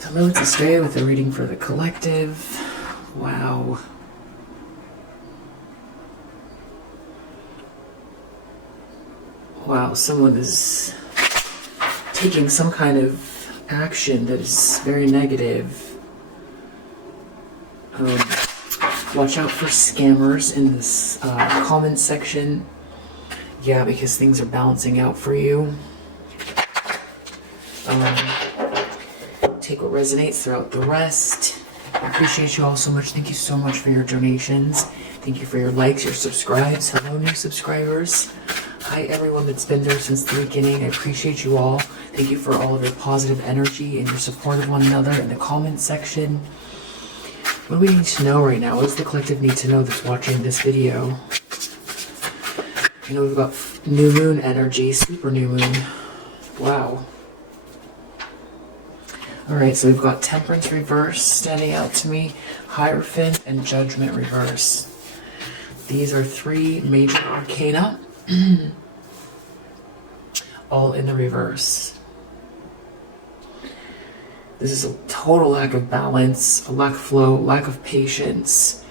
Hello, it's Estrella with a reading for the collective. Wow. Wow, someone is taking some kind of action that is very negative. Watch out for scammers in this comment section. Yeah, because things are balancing out for you. Take what resonates throughout the rest. I appreciate you all so much. Thank you so much for your donations. Thank you for your likes, your subscribes. Hello, new subscribers. Hi, everyone that's been there since the beginning. I appreciate you all. Thank you for all of your positive energy and your support of one another in the comment section. What do we need to know right now? What does the collective need to know that's watching this video? You know, we've got new moon energy, super new moon. Wow. Alright, so we've got Temperance reverse standing out to me, Hierophant, and Judgment reverse. These are three major arcana, all in the reverse. This is a total lack of balance, a lack of flow, lack of patience.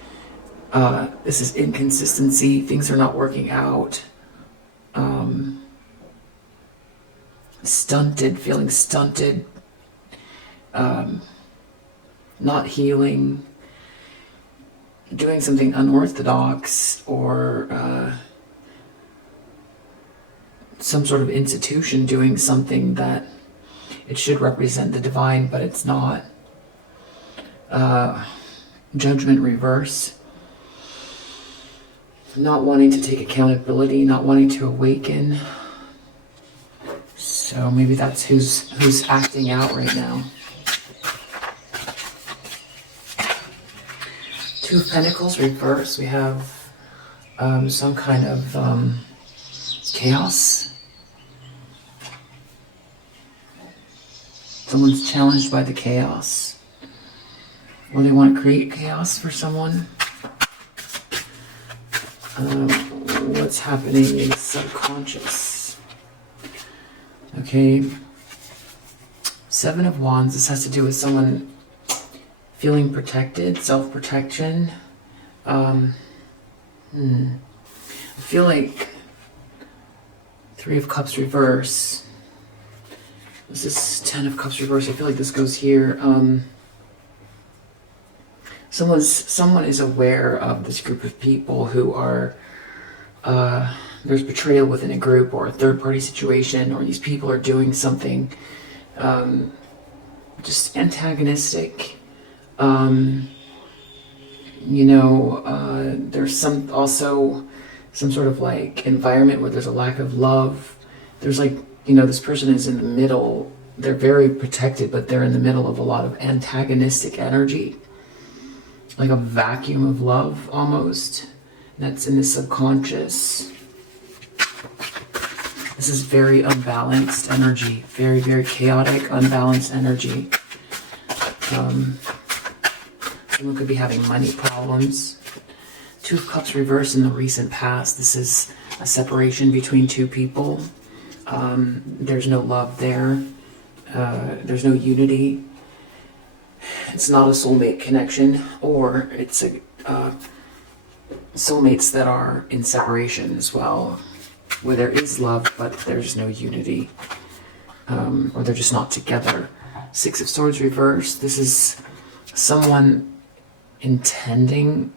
This is inconsistency, things are not working out. Stunted, feeling stunted. Not healing, doing something unorthodox, or some sort of institution doing something that it should represent the divine, but it's not. Judgment reverse. Not wanting to take accountability, not wanting to awaken. So maybe that's who's acting out right now. Two of Pentacles reverse. We have some kind of chaos. Someone's challenged by the chaos. Or they want to create chaos for someone. What's happening in the subconscious? Okay. Seven of Wands. This has to do with someone feeling protected, self-protection. I feel like Three of Cups reverse. This is Ten of Cups reverse. I feel like this goes here. Someone is aware of this group of people who are there's betrayal within a group or a third-party situation, or these people are doing something just antagonistic. There's also some sort of like environment where there's a lack of love. There's like, this person is in the middle. They're very protected, but they're in the middle of a lot of antagonistic energy. Like a vacuum of love almost. That's in the subconscious. This is very unbalanced energy. Very, very chaotic, unbalanced energy. Someone could be having money problems. Two of Cups reverse in the recent past. This is a separation between two people. There's no love there. There's no unity. It's not a soulmate connection, or it's a soulmates that are in separation as well, where there is love, but there's no unity, or they're just not together. Six of Swords reverse. This is someone intending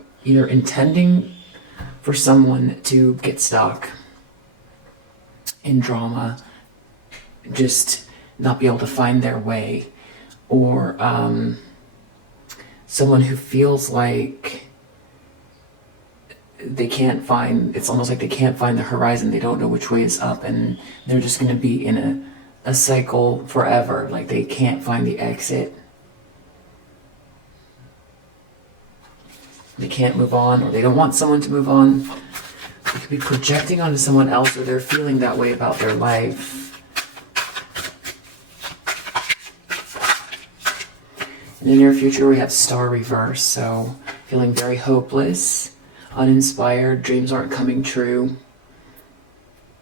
for someone to get stuck in drama, just not be able to find their way, or someone who feels like they can't find, it's almost like they can't find the horizon, they don't know which way is up, and they're just going to be in a cycle forever, like they can't find the exit. They can't move on, or they don't want someone to move on. They could be projecting onto someone else, or they're feeling that way about their life. In the near future, we have Star reverse, so feeling very hopeless, uninspired, dreams aren't coming true.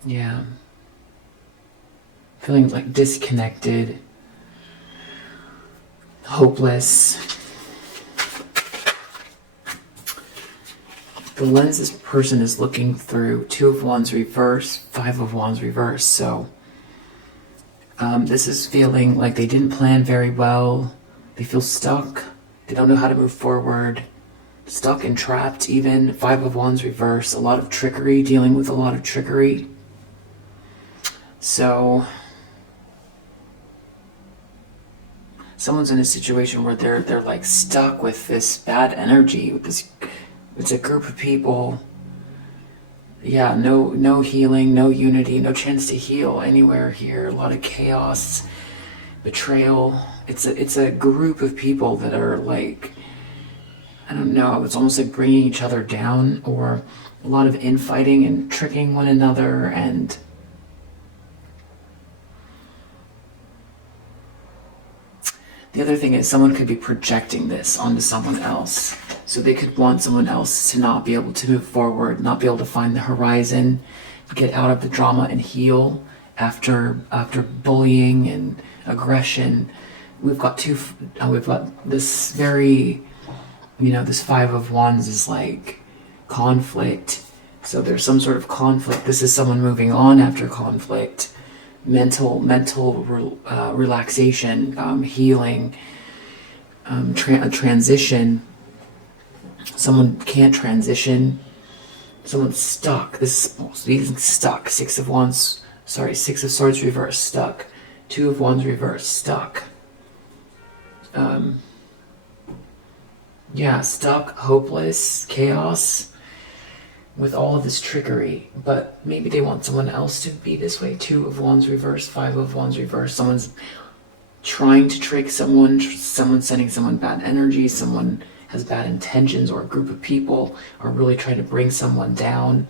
Yeah. Feeling like disconnected. hopeless. The lens this person is looking through, 2 of Wands reverse, 5 of Wands reverse. So this is feeling like they didn't plan very well. They feel stuck. They don't know how to move forward. Stuck and trapped even. 5 of Wands reverse. A lot of trickery, dealing with a lot of trickery. So someone's in a situation where they're like stuck with this bad energy, with this, it's a group of people. Yeah, no healing, no unity, no chance to heal anywhere here. A lot of chaos, betrayal. It's a group of people that are like, I don't know, it's almost like bringing each other down, or a lot of infighting and tricking one another. And the other thing is someone could be projecting this onto someone else. So they could want someone else to not be able to move forward, not be able to find the horizon, get out of the drama and heal after bullying and aggression. We've got this very, this 5 of Wands is like conflict. So there's some sort of conflict. This is someone moving on after conflict. Mental relaxation, healing, transition. Someone can't transition. Someone's stuck. This is being stuck. 6 of Wands, 6 of Swords reversed, stuck. 2 of Wands reversed, stuck. Yeah, stuck, hopeless, chaos, with all of this trickery. But maybe they want someone else to be this way. 2 of Wands reversed, 5 of Wands reversed. Someone's trying to trick someone, someone sending someone bad energy, someone has bad intentions, or a group of people are really trying to bring someone down.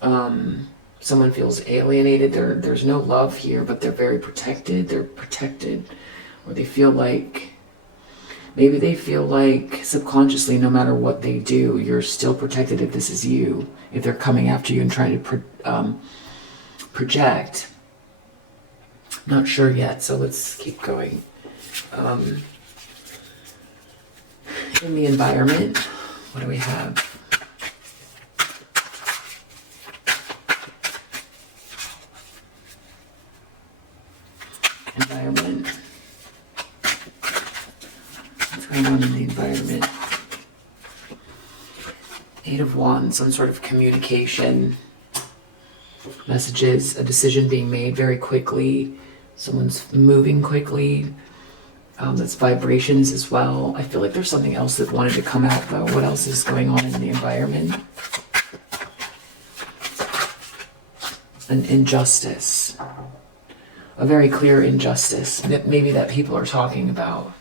Someone feels alienated. There's no love here, but they're very protected. They're protected, or they feel like, maybe they feel like subconsciously, no matter what they do, you're still protected if this is you. If they're coming after you and trying to project. Not sure yet, so let's keep going. In the environment, what do we have? Environment. What's going on in the environment? 8 of Wands, some sort of communication, messages, a decision being made very quickly. Someone's moving quickly. That's vibrations as well. I feel like there's something else that wanted to come out though. What else is going on in the environment? An injustice. A very clear injustice that maybe that people are talking about.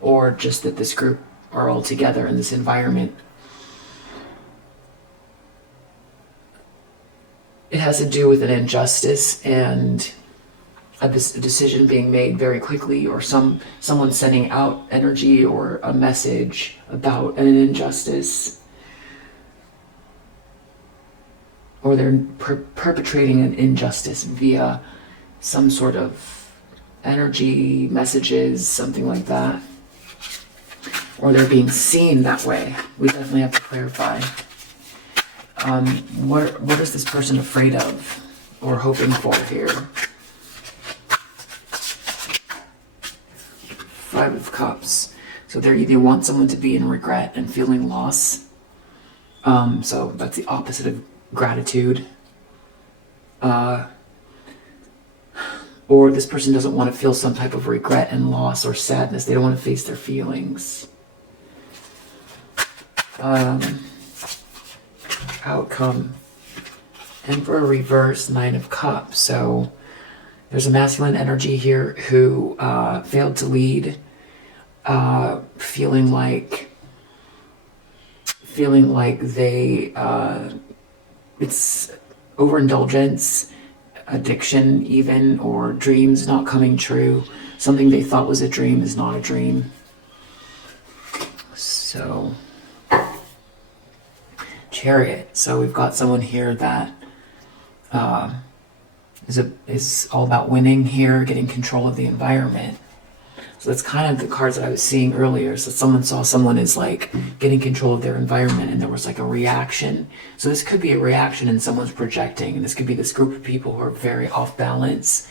Or just that this group are all together in this environment. It has to do with an injustice and a decision being made very quickly, or someone sending out energy or a message about an injustice, or they're perpetrating an injustice via some sort of energy, messages, something like that, or they're being seen that way. We definitely have to clarify. What is this person afraid of or hoping for here? 5 of Cups. So they want someone to be in regret and feeling loss. So that's the opposite of gratitude. Or this person doesn't want to feel some type of regret and loss or sadness. They don't want to face their feelings. Outcome. Emperor reverse, 9 of Cups. So there's a masculine energy here who failed to lead, feeling like they it's overindulgence, addiction even, or dreams not coming true. Something they thought was a dream is not a dream. So Chariot. So we've got someone here that is all about winning here, getting control of the environment. So that's kind of the cards that I was seeing earlier. So someone saw someone is like getting control of their environment, and there was like a reaction. So this could be a reaction and someone's projecting. And this could be this group of people who are very off balance,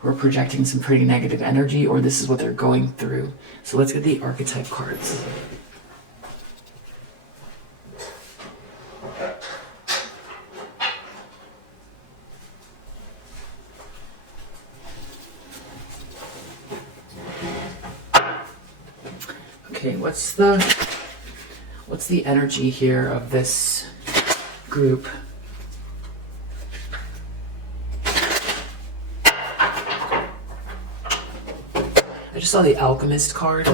who are projecting some pretty negative energy, or this is what they're going through. So let's get the archetype cards. Okay, what's the energy here of this group? I just saw the Alchemist card,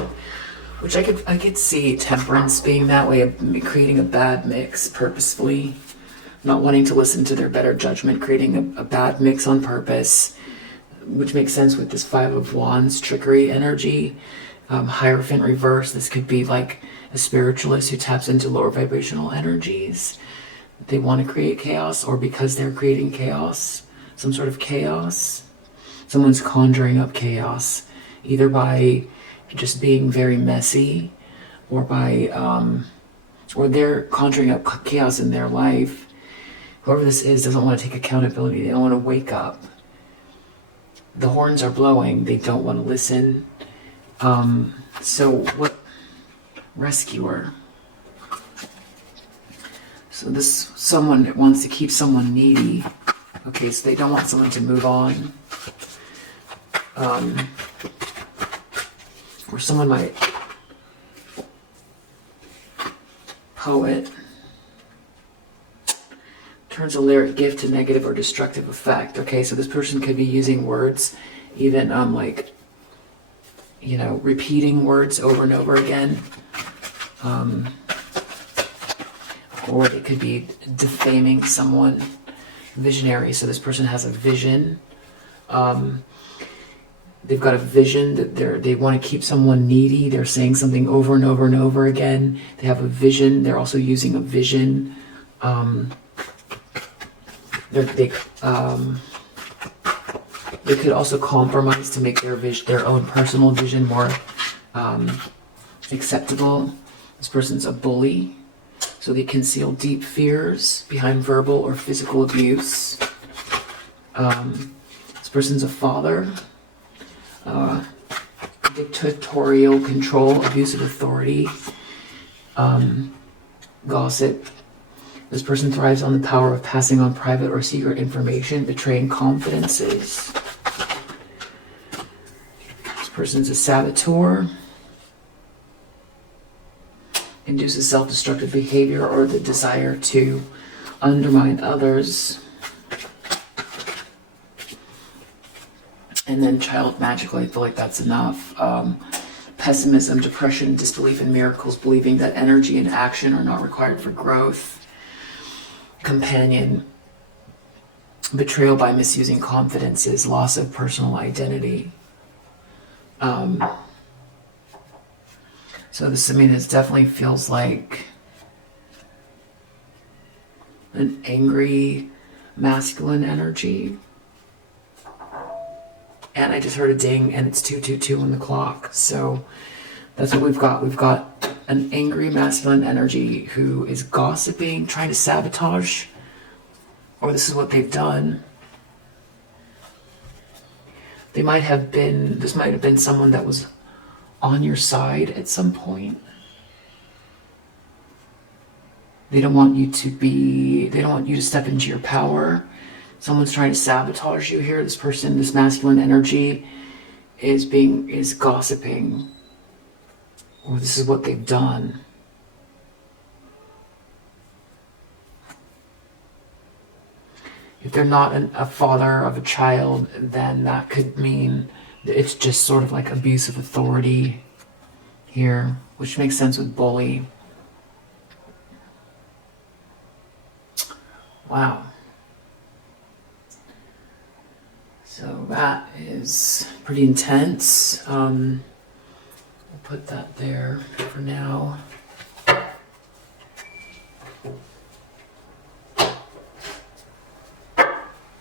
which I could see Temperance being that way, of creating a bad mix purposefully, not wanting to listen to their better judgment, creating a bad mix on purpose, which makes sense with this Five of Wands trickery energy. Hierophant reverse, this could be like a spiritualist who taps into lower vibrational energies. They want to create chaos, or because they're creating chaos, some sort of chaos. Someone's conjuring up chaos, either by just being very messy, or by or they're conjuring up chaos in their life. Whoever this is doesn't want to take accountability. They don't want to wake up. The horns are blowing. They don't want to listen. So what? Rescuer. So this someone that wants to keep someone needy. Okay, so they don't want someone to move on. Or someone might... Poet. Turns a lyric gift to negative or destructive effect. Okay, so this person could be using words, even like, you know, repeating words over and over again. Or it could be defaming someone. Visionary, so this person has a vision. They've got a vision that they want to keep someone needy. They're saying something over and over and over again. They have a vision. They're also using a vision. They could also compromise to make their own personal vision more acceptable. This person's a bully, so they conceal deep fears behind verbal or physical abuse. This person's a father. Dictatorial control, abuse of authority, gossip. This person thrives on the power of passing on private or secret information, betraying confidences. This person's a saboteur. Induces self-destructive behavior or the desire to undermine others. And then child magical, I feel like that's enough. Pessimism, depression, disbelief in miracles, believing that energy and action are not required for growth. Companion, betrayal by misusing confidences, loss of personal identity. So this, I mean, it definitely feels like an angry masculine energy. And I just heard a ding, and it's 2:22 on the clock. So that's what we've got. We've got an angry masculine energy who is gossiping, trying to sabotage, or this is what they've done. This might have been someone that was on your side at some point. They don't want you to step into your power. Someone's trying to sabotage you here. This person, this masculine energy is gossiping. Or this is what they've done. If they're not a father of a child, then that could mean it's just sort of like abuse of authority here, which makes sense with bully. Wow. So that is pretty intense. We'll put that there for now.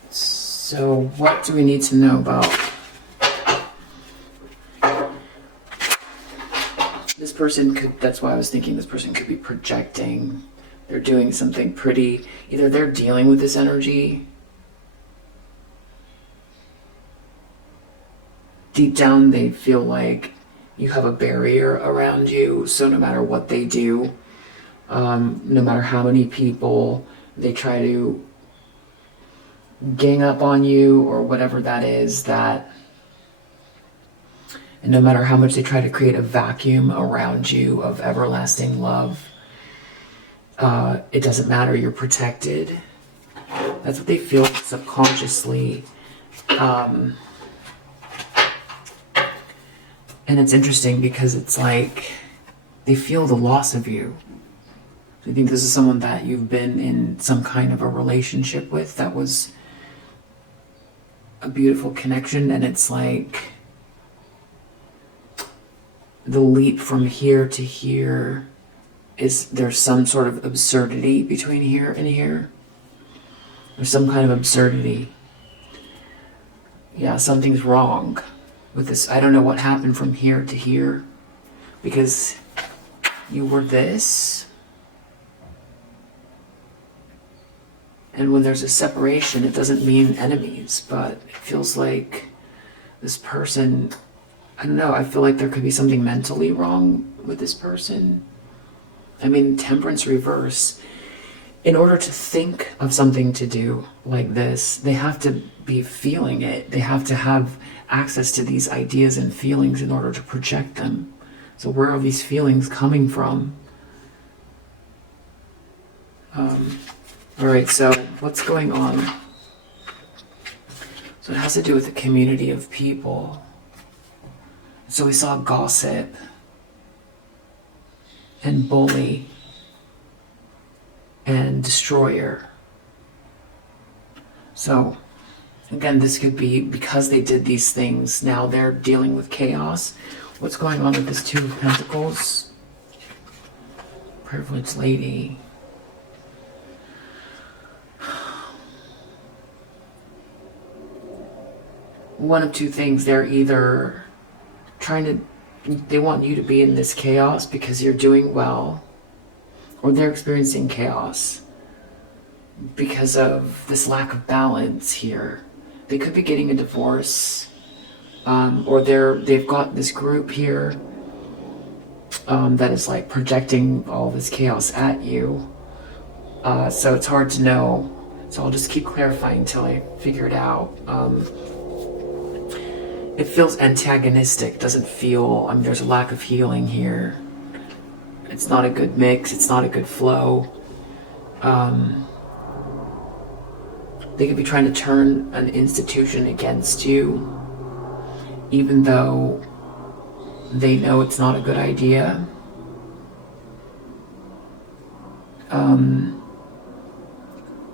Let's So what do we need to know about this person? That's why I was thinking this person could be projecting. They're doing something pretty, either they're dealing with this energy. Deep down, they feel like you have a barrier around you. So no matter what they do, no matter how many people they try to gang up on you or whatever that is, and no matter how much they try to create a vacuum around you of everlasting love, it doesn't matter, you're protected. That's what they feel subconsciously. And it's interesting because it's like they feel the loss of you. I think this is someone that you've been in some kind of a relationship with that was a beautiful connection, and it's like the leap from here to here is there's some sort of absurdity between here and here. There's some kind of absurdity. Yeah, something's wrong with this. I don't know what happened from here to here, because you were this, and when there's a separation, it doesn't mean enemies, but it feels like this person, I don't know, I feel like there could be something mentally wrong with this person. I mean, Temperance reverse, in order to think of something to do like this, they have to be feeling it. They have to have access to these ideas and feelings in order to project them. So where are these feelings coming from? All right, so what's going on? So it has to do with a community of people. So we saw gossip and bully and destroyer. So again, this could be because they did these things, now they're dealing with chaos. What's going on with this Two of Pentacles? Privileged lady. One of two things. They're either they want you to be in this chaos because you're doing well, or they're experiencing chaos because of this lack of balance here. They could be getting a divorce, or they've got this group here that is like projecting all this chaos at you. So it's hard to know. So I'll just keep clarifying until I figure it out. It feels antagonistic, doesn't feel, there's a lack of healing here. It's not a good mix, it's not a good flow. They could be trying to turn an institution against you, even though they know it's not a good idea.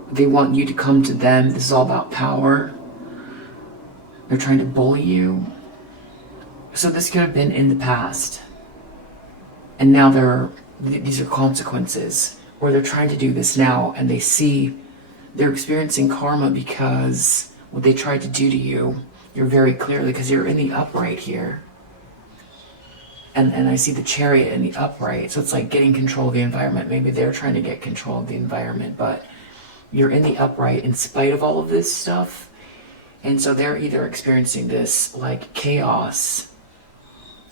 They want you to come to them. This is all about power. They're trying to bully you. So this could have been in the past. And now these are consequences. Or they're trying to do this now and they're experiencing karma because what they tried to do to you, you're very clearly, because you're in the upright here. And I see the Chariot in the upright. So it's like getting control of the environment. Maybe they're trying to get control of the environment, but you're in the upright in spite of all of this stuff. And so they're either experiencing this like chaos,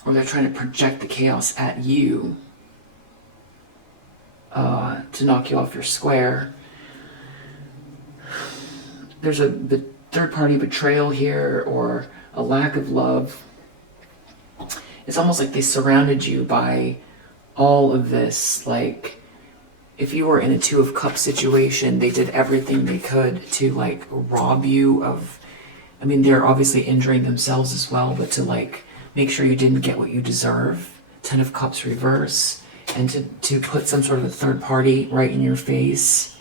or they're trying to project the chaos at you to knock you off your square. There's the third-party betrayal here, or a lack of love. It's almost like they surrounded you by all of this. Like, if you were in a Two of Cups situation, they did everything they could to like rob you of, they're obviously injuring themselves as well, but to like make sure you didn't get what you deserve. Ten of Cups reverse, and to put some sort of a third party right in your face.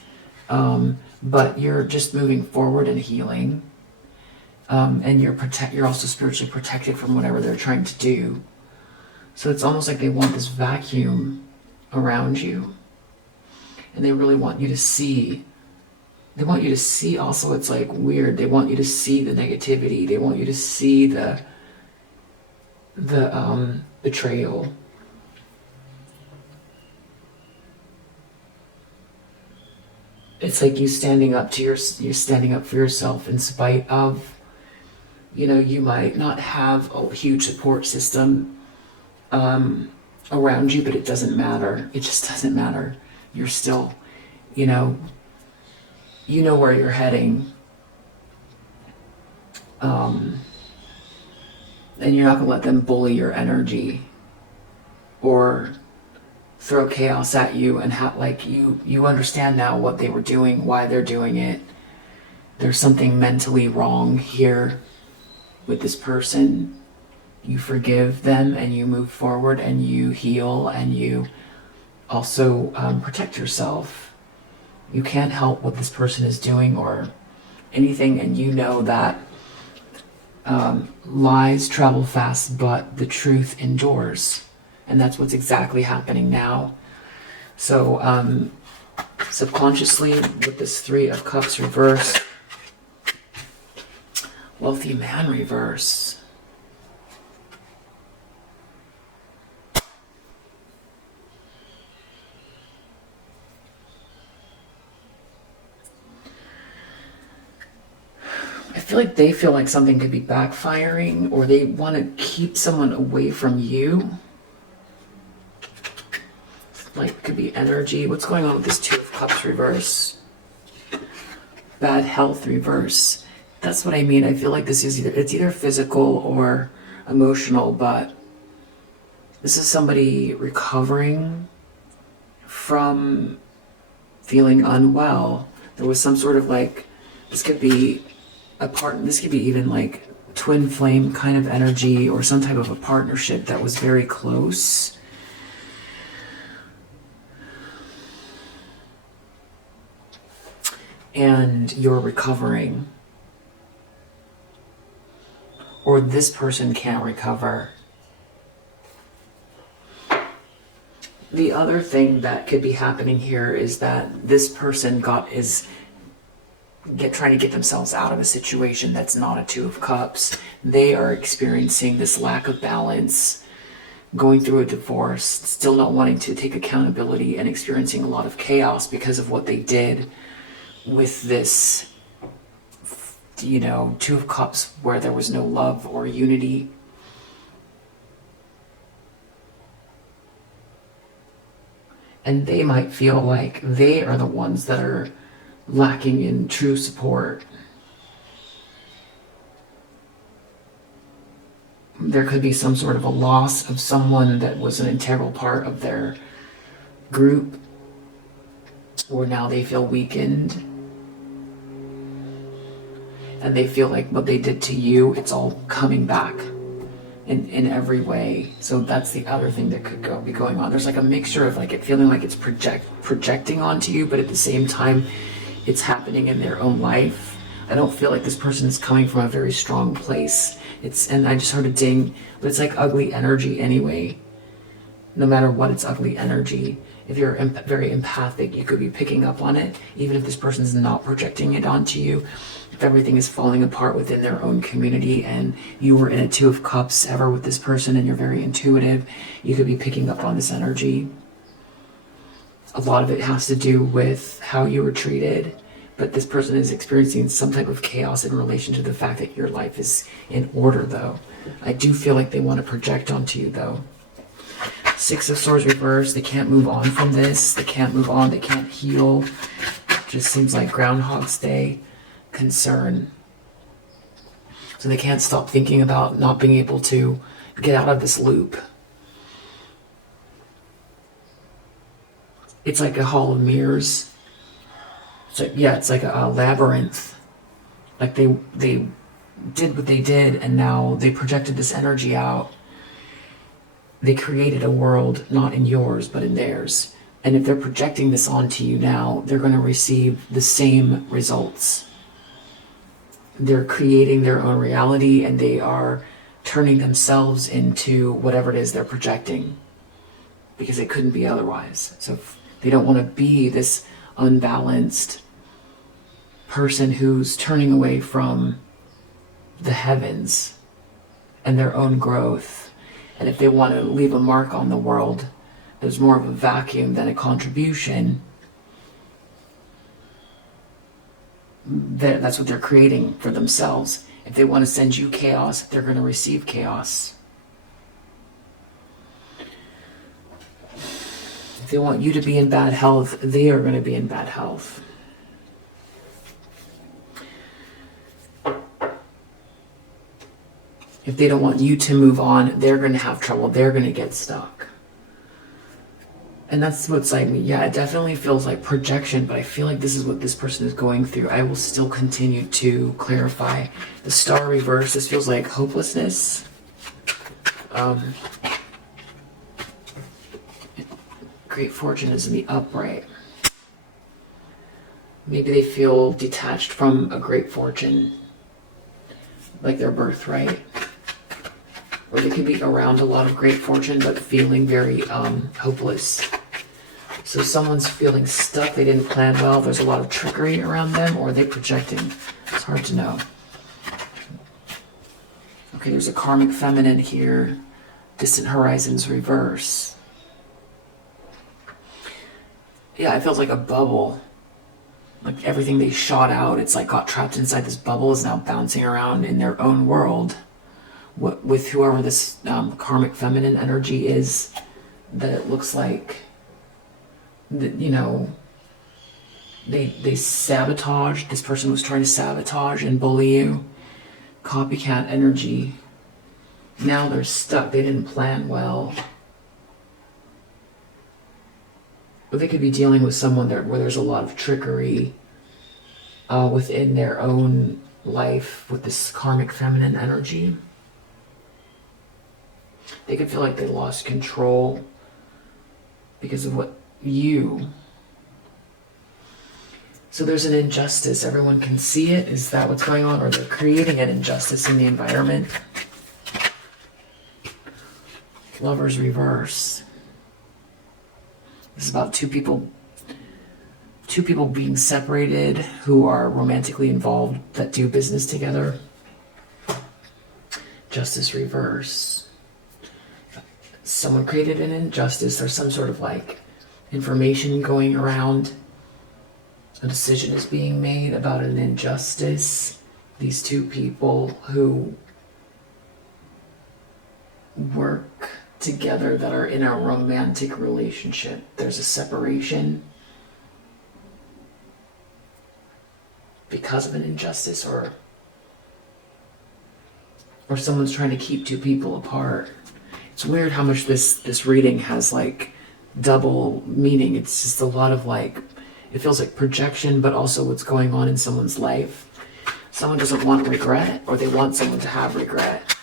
But you're just moving forward and healing. And you're also spiritually protected from whatever they're trying to do. So it's almost like they want this vacuum around you. And they really want you to see They want you to see also, it's like weird. They want you to see the negativity. They want you to see the betrayal. It's like you're standing up for yourself in spite of, you might not have a huge support system around you, but it doesn't matter. It just doesn't matter. You're still, you know where you're heading. And you're not going to let them bully your energy or throw chaos at you, and you understand now what they were doing, why they're doing it. There's something mentally wrong here with this person. You forgive them and you move forward and you heal, and you also protect yourself. You can't help what this person is doing or anything, and you know that lies travel fast, but the truth endures. And that's what's exactly happening now. So subconsciously, with this 3 of Cups reverse, wealthy man reverse, I feel like they feel like something could be backfiring, or they want to keep someone away from you. Like, could be energy. What's going on with this 2 of Cups reverse? Bad health reverse. That's what I mean. I feel like this is either physical or emotional, but this is somebody recovering from feeling unwell. There was some sort of this could be this could be even like twin flame kind of energy, or some type of a partnership that was very close. And you're recovering. Or this person can't recover. The other thing that could be happening here is that this person trying to get themselves out of a situation that's not a 2 of Cups. They are experiencing this lack of balance, going through a divorce, still not wanting to take accountability, and experiencing a lot of chaos because of what they did with this, 2 of Cups, where there was no love or unity. And they might feel like they are the ones that are lacking in true support. There could be some sort of a loss of someone that was an integral part of their group, or now they feel weakened. And they feel like what they did to you, it's all coming back in every way. So that's the other thing that could be going on. There's like a mixture of it feeling like it's projecting onto you, but at the same time, it's happening in their own life. I don't feel like this person is coming from a very strong place. And I just heard a ding, but it's like ugly energy anyway. No matter what, it's ugly energy. If you're very empathic, you could be picking up on it, even if this person's not projecting it onto you. If everything is falling apart within their own community and you were in a 2 of Cups ever with this person and you're very intuitive, you could be picking up on this energy. A lot of it has to do with how you were treated, but this person is experiencing some type of chaos in relation to the fact that your life is in order, though. I do feel like they want to project onto you, though. 6 of Swords reverse. They can't move on from this. They can't move on. They can't heal. It just seems like Groundhog's Day concern. So they can't stop thinking about not being able to get out of this loop. It's like a hall of mirrors. It's like a labyrinth. Like they did what they did, and now they projected this energy out. They created a world not in yours, but in theirs. And if they're projecting this onto you now, they're going to receive the same results. They're creating their own reality, and they are turning themselves into whatever it is they're projecting, because it couldn't be otherwise. So if they don't want to be this unbalanced, person who's turning away from the heavens and their own growth. And if they want to leave a mark on the world, there's more of a vacuum than a contribution. That's what they're creating for themselves. If they want to send you chaos, they're going to receive chaos. If they want you to be in bad health, they are going to be in bad health. If they don't want you to move on, they're going to have trouble. They're going to get stuck. And that's what's like, yeah, it definitely feels like projection, but I feel like this is what this person is going through. I will still continue to clarify. The star reverse, this feels like hopelessness. Great fortune is in the upright. Maybe they feel detached from a great fortune, like their birthright. Or they could be around a lot of great fortune, but feeling very hopeless. So someone's feeling stuck, they didn't plan well, there's a lot of trickery around them, or are they projecting? It's hard to know. Okay, there's a karmic feminine here. Distant horizons reverse. Yeah, it feels like a bubble. Like everything they shot out, it's like got trapped inside this bubble, is now bouncing around in their own world. With whoever this karmic feminine energy is, that it looks like, you know, they sabotage. This person was trying to sabotage and bully you. Copycat energy. Now they're stuck. They didn't plan well. Or they could be dealing with someone where there's a lot of trickery within their own life with this karmic feminine energy. They could feel like they lost control because of what So there's an injustice. Everyone can see it. Is that what's going on? Or they're creating an injustice in the environment. Lovers reverse. This is about two people being separated who are romantically involved that do business together. Justice reverse. Someone created an injustice. There's some sort of like information going around. A decision is being made about an injustice. These two people who work together that are in a romantic relationship. There's a separation because of an injustice, or someone's trying to keep two people apart. It's weird how much this reading has like double meaning. It's just a lot of like, it feels like projection, but also what's going on in someone's life. Someone doesn't want regret, or they want someone to have regret.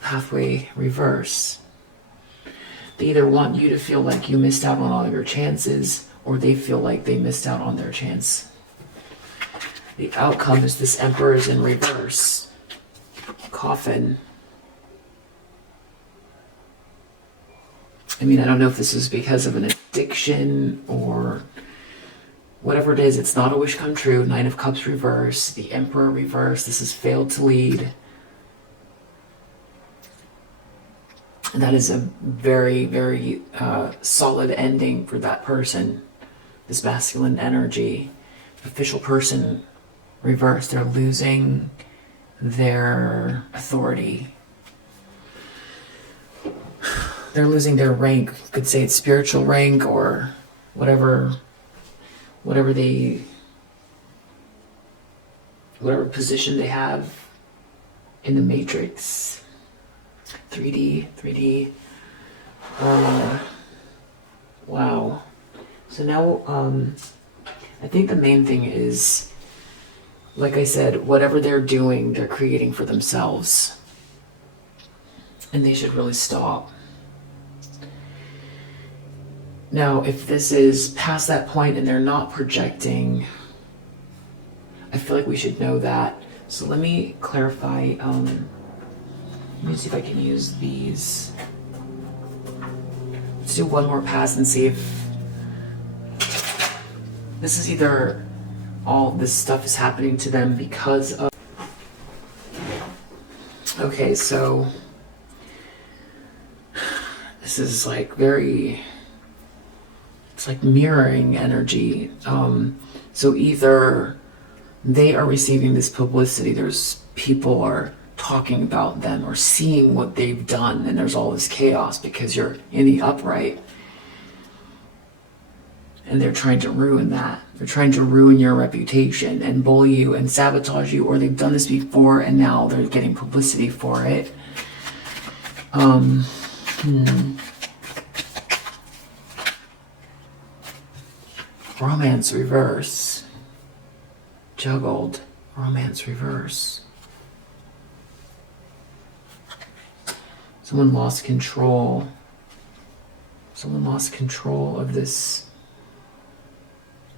Halfway reverse. They either want you to feel like you missed out on all your chances, or they feel like they missed out on their chance. The outcome is this Emperor is in reverse. Coffin. I mean, I don't know if this is because of an addiction or whatever it is. It's not a wish come true. Nine of Cups reverse. The Emperor reverse. This is failed to lead. And that is a very, very solid ending for that person. This masculine energy. Official person reverse. They're losing their authority. They're losing their rank. You could say it's spiritual rank or whatever position they have in the matrix. 3D. Wow. So now, I think the main thing is, like I said, whatever they're doing, they're creating for themselves. And they should really stop. Now, if this is past that point and they're not projecting, I feel like we should know that. So let me clarify. Let me see if I can use these. Let's do one more pass and see if This is either all this stuff is happening to them because of... Okay, so this is like very... It's like mirroring energy. So either they are receiving this publicity, there's people are talking about them or seeing what they've done, and there's all this chaos because you're in the upright. And they're trying to ruin that. They're trying to ruin your reputation and bully you and sabotage you, or they've done this before and now they're getting publicity for it. Romance reverse. Juggled. Romance reverse. Someone lost control. Someone lost control of this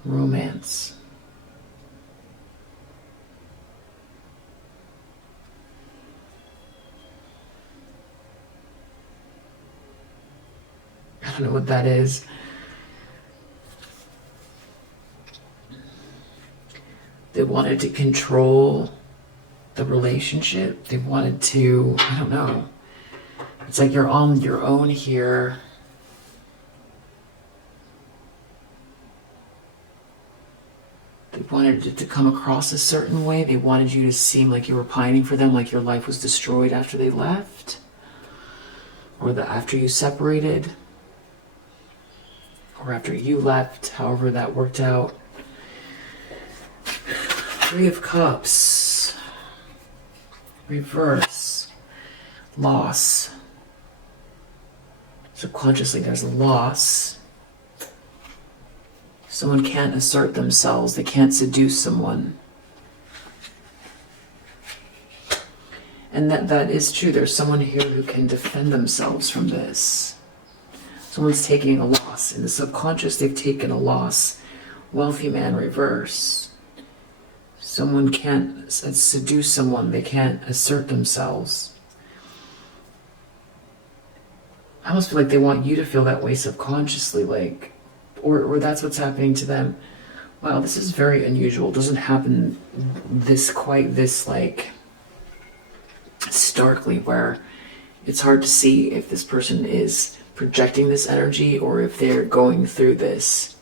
romance. I don't know what that is. They wanted to control the relationship. They wanted to, I don't know. It's like you're on your own here. They wanted it to come across a certain way. They wanted you to seem like you were pining for them, like your life was destroyed after they left. Or after you separated. Or after you left, however that worked out. Three of Cups. Reverse. Loss. Subconsciously there's a loss. Someone can't assert themselves. They can't seduce someone. And that is true. There's someone here who can defend themselves from this. Someone's taking a loss. In the subconscious, they've taken a loss. Wealthy man reverse. Someone can't seduce someone. They can't assert themselves. I almost feel like they want you to feel that way subconsciously, like, or that's what's happening to them. Wow, this is very unusual. It doesn't happen quite this like starkly, where it's hard to see if this person is projecting this energy or if they're going through this.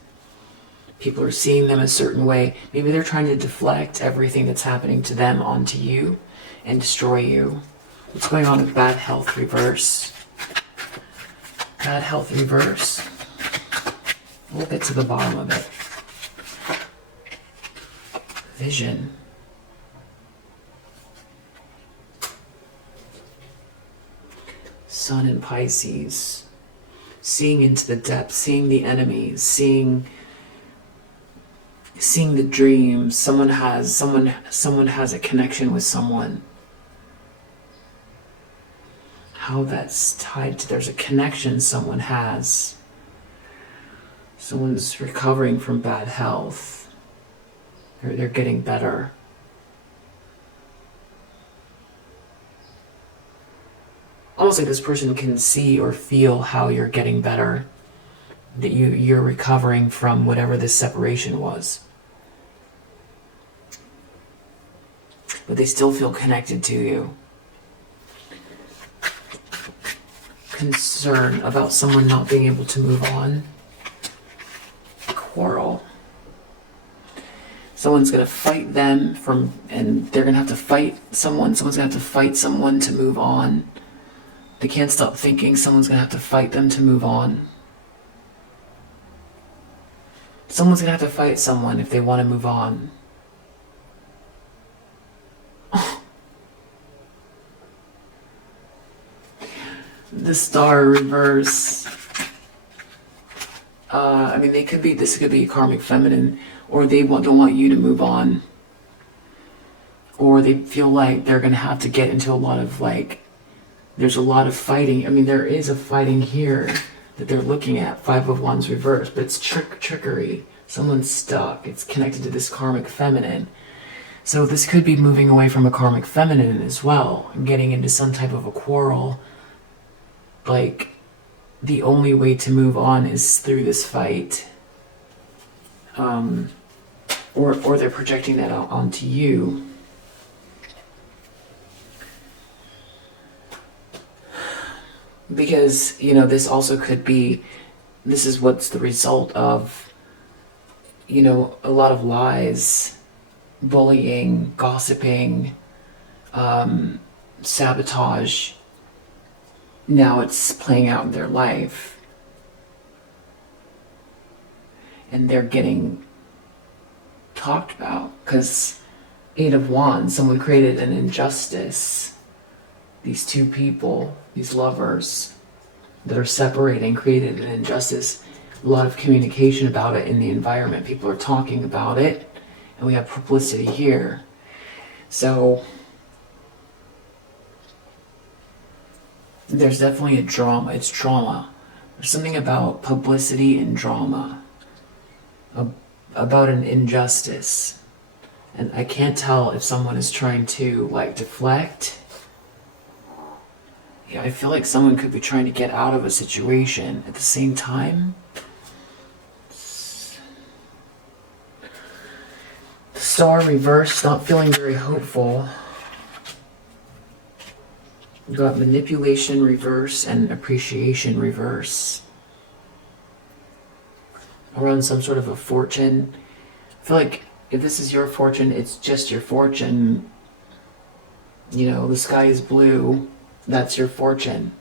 People are seeing them a certain way. Maybe they're trying to deflect everything that's happening to them onto you and destroy you. What's going on with bad health reverse? Bad health reverse. We'll get to the bottom of it. Vision. Sun in Pisces. Seeing into the depths, seeing the enemies, seeing the dreams. Someone has a connection with someone. How that's tied to, there's a connection someone has. Someone's recovering from bad health. They're getting better. Almost like this person can see or feel how you're getting better. That you're recovering from whatever this separation was. But they still feel connected to you. Concern about someone not being able to move on. Quarrel. Someone's going to fight them and they're going to have to fight someone. Someone's going to have to fight someone to move on. They can't stop thinking. Someone's going to have to fight them to move on. Someone's going to have to fight someone if they want to move on. The Star reverse. I mean, this could be a karmic feminine, or they don't want you to move on. Or they feel like they're going to have to get into a lot of, like, there's a lot of fighting. I mean, there is a fighting here that they're looking at. 5 of Wands reversed, but it's trickery. Someone's stuck. It's connected to this karmic feminine. So this could be moving away from a karmic feminine as well, and getting into some type of a quarrel. Like, the only way to move on is through this fight. or they're projecting that out onto you. Because, this also could be, this is what's the result of, a lot of lies, bullying, gossiping, sabotage. Now it's playing out in their life. And they're getting talked about. Because 8 of Wands, someone created an injustice. These two people, these lovers that are separating, created an injustice. A lot of communication about it in the environment. People are talking about it. And we have publicity here. So there's definitely a drama. It's trauma. There's something about publicity and drama. About an injustice. And I can't tell if someone is trying to deflect. Yeah, I feel like someone could be trying to get out of a situation at the same time. The Star reversed, not feeling very hopeful. We got manipulation reverse and appreciation reverse. Around some sort of a fortune. I feel like if this is your fortune, it's just your fortune. The sky is blue. That's your fortune.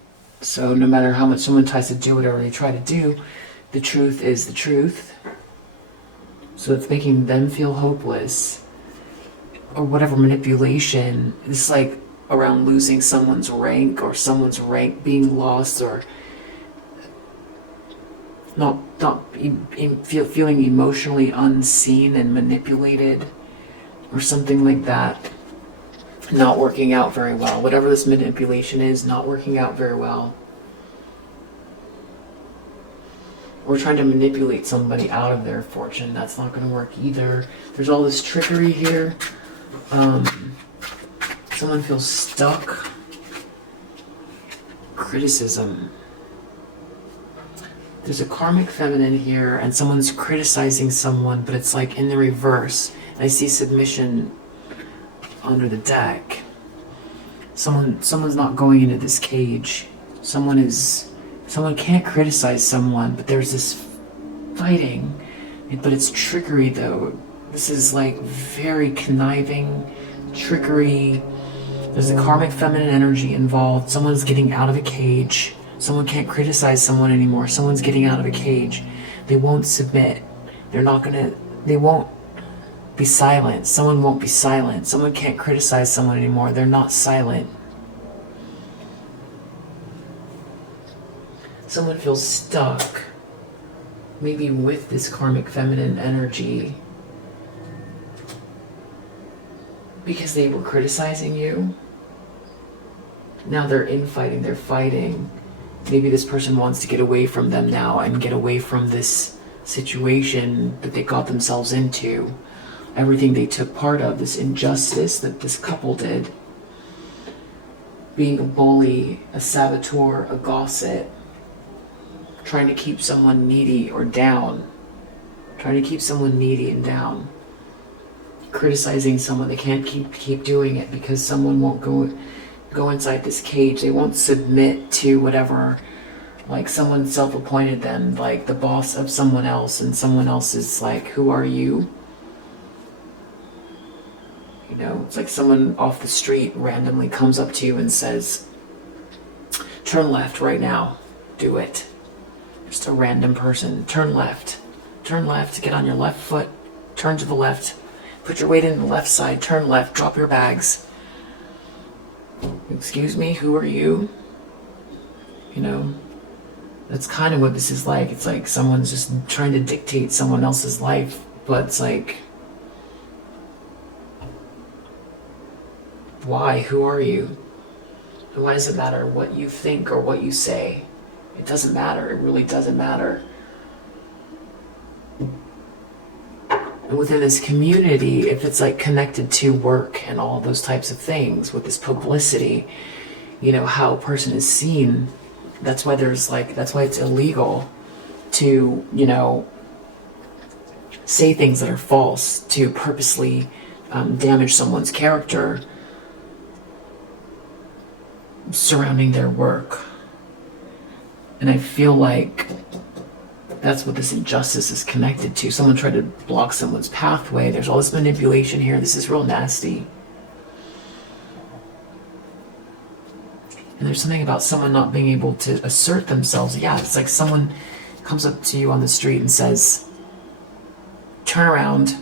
So no matter how much someone tries to do whatever they try to do, the truth is the truth. So it's making them feel hopeless. Or whatever manipulation. It's around losing someone's rank, or someone's rank being lost, or not feeling emotionally unseen and manipulated, or something like that. Not working out very well. Whatever this manipulation is, not working out very well. Or trying to manipulate somebody out of their fortune. That's not going to work either. There's all this trickery here. Someone feels stuck. Criticism. There's a karmic feminine here, and someone's criticizing someone, but it's in the reverse. And I see submission under the deck. Someone's not going into this cage. Someone can't criticize someone, but there's this fighting. But it's trickery though. This is very conniving, trickery. There's a karmic feminine energy involved. Someone's getting out of a cage. Someone can't criticize someone anymore. Someone's getting out of a cage. They won't submit. They won't be silent. Someone won't be silent. Someone can't criticize someone anymore. They're not silent. Someone feels stuck. Maybe with this karmic feminine energy. Because they were criticizing you. Now they're infighting. They're fighting. Maybe this person wants to get away from them now and get away from this situation that they got themselves into. Everything they took part of, this injustice that this couple did. Being a bully, a saboteur, a gossip. Trying to keep someone needy or down. Trying to keep someone needy and down. Criticizing someone. They can't keep doing it because someone won't go inside this cage. They won't submit to whatever, someone self-appointed them, the boss of someone else, and someone else is who are you? It's someone off the street randomly comes up to you and says, turn left right now, do it. Just a random person. Turn left, get on your left foot, turn to the left, put your weight in the left side, turn left, drop your bags. Excuse me, who are you? That's kind of what this is like. It's someone's just trying to dictate someone else's life, but it's why? Who are you? And why does it matter what you think or what you say? It doesn't matter. It really doesn't matter. And within this community, if it's connected to work and all those types of things with this publicity, how a person is seen, that's why that's why it's illegal to, say things that are false to purposely damage someone's character surrounding their work. And I feel like that's what this injustice is connected to. Someone tried to block someone's pathway. There's all this manipulation here. This is real nasty. And there's something about someone not being able to assert themselves. Yeah, it's like someone comes up to you on the street and says, turn around,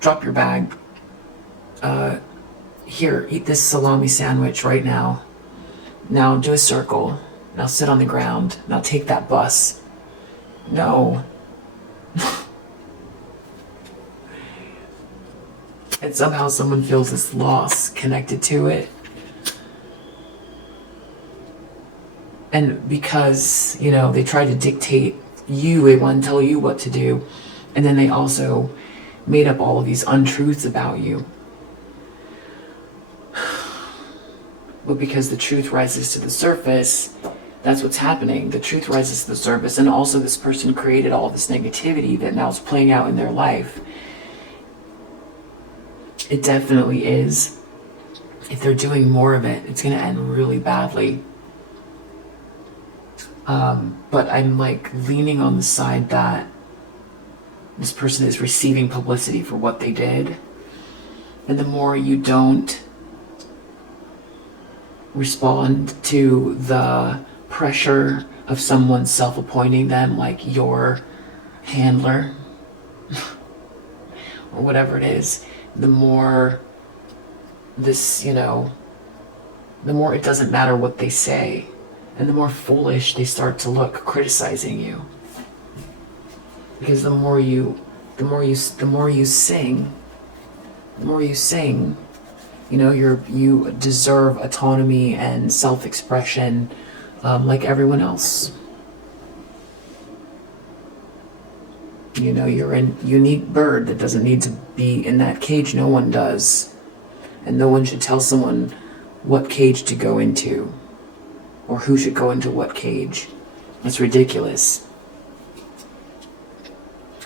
drop your bag, here, eat this salami sandwich right now. Now do a circle. Now sit on the ground. Now take that bus. No. And somehow someone feels this loss connected to it. And because, you know, they try to dictate you, they want to tell you what to do. And then they also made up all of these untruths about you. But because the truth rises to the surface, that's what's happening. The truth rises to the surface. And also this person created all this negativity that now is playing out in their life. It definitely is. If they're doing more of it, it's going to end really badly. But I'm like leaning on the side that this person is receiving publicity for what they did. And the more you don't respond to the pressure of someone self-appointing them like your handler or whatever it is, the more this, you know, the more it doesn't matter what they say, and the more foolish they start to look criticizing you. Because the more you sing, you know, you deserve autonomy and self-expression, like everyone else. You know, you're a unique bird that doesn't need to be in that cage. No one does. And no one should tell someone what cage to go into or who should go into what cage. That's ridiculous.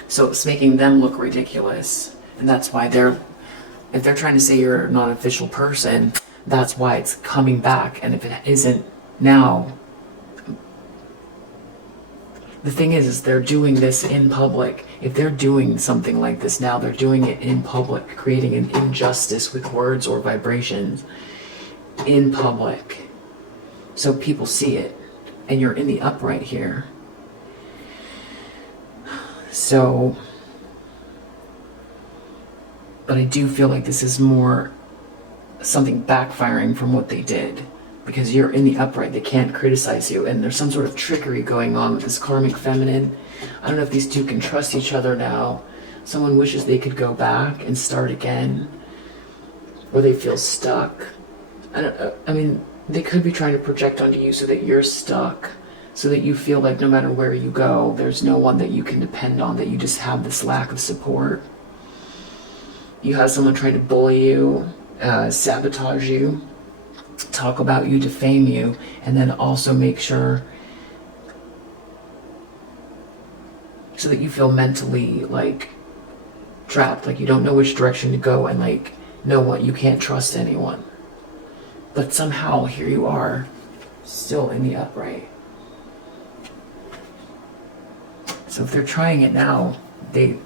So it's making them look ridiculous. And that's why if they're trying to say you're not an official person, that's why it's coming back. And if it isn't now, the thing is they're doing this in public. If they're doing something like this now, they're doing it in public, creating an injustice with words or vibrations in public. So people see it, and you're in the upright here. So, but I do feel like this is more something backfiring from what they did. Because you're in the upright, they can't criticize you. And there's some sort of trickery going on with this karmic feminine. I don't know if these two can trust each other now. Someone wishes they could go back and start again. Or they feel stuck. I mean, they could be trying to project onto you so that you're stuck. So that you feel like no matter where you go, there's no one that you can depend on, that you just have this lack of support. You have someone try to bully you, sabotage you, talk about you, defame you, and then also make sure so that you feel mentally like trapped, like you don't know which direction to go, and like know what, you can't trust anyone. But somehow here you are, still in the upright. So if they're trying it now, they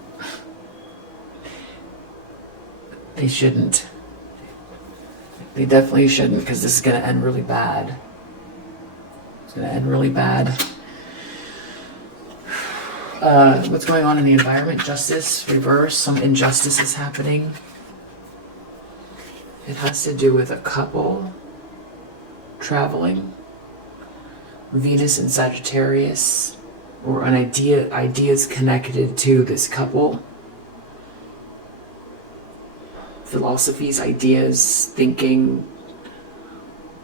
shouldn't. They definitely shouldn't, because this is going to end really bad. It's going to end really bad. What's going on in the environment? Justice, reverse. Some injustice is happening. It has to do with a couple traveling. Venus and Sagittarius, or an ideas connected to this couple. Philosophies, ideas, thinking.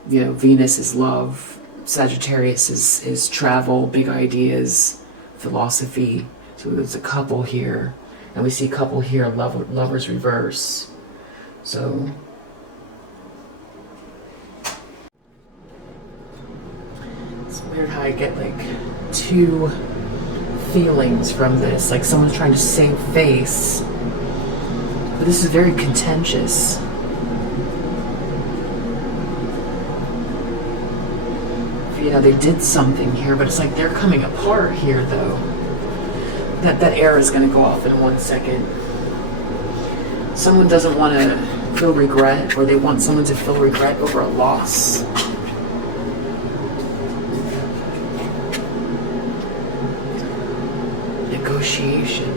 You know, Venus is love, Sagittarius is travel, big ideas, philosophy. So there's a couple here, and we see couple here, lovers reverse. So it's weird how I get like two feelings from this, like someone's trying to save face. But this is very contentious. You know, they did something here, but it's like they're coming apart here, though. That arrow is going to go off in 1 second. Someone doesn't want to feel regret, or they want someone to feel regret over a loss. Negotiation.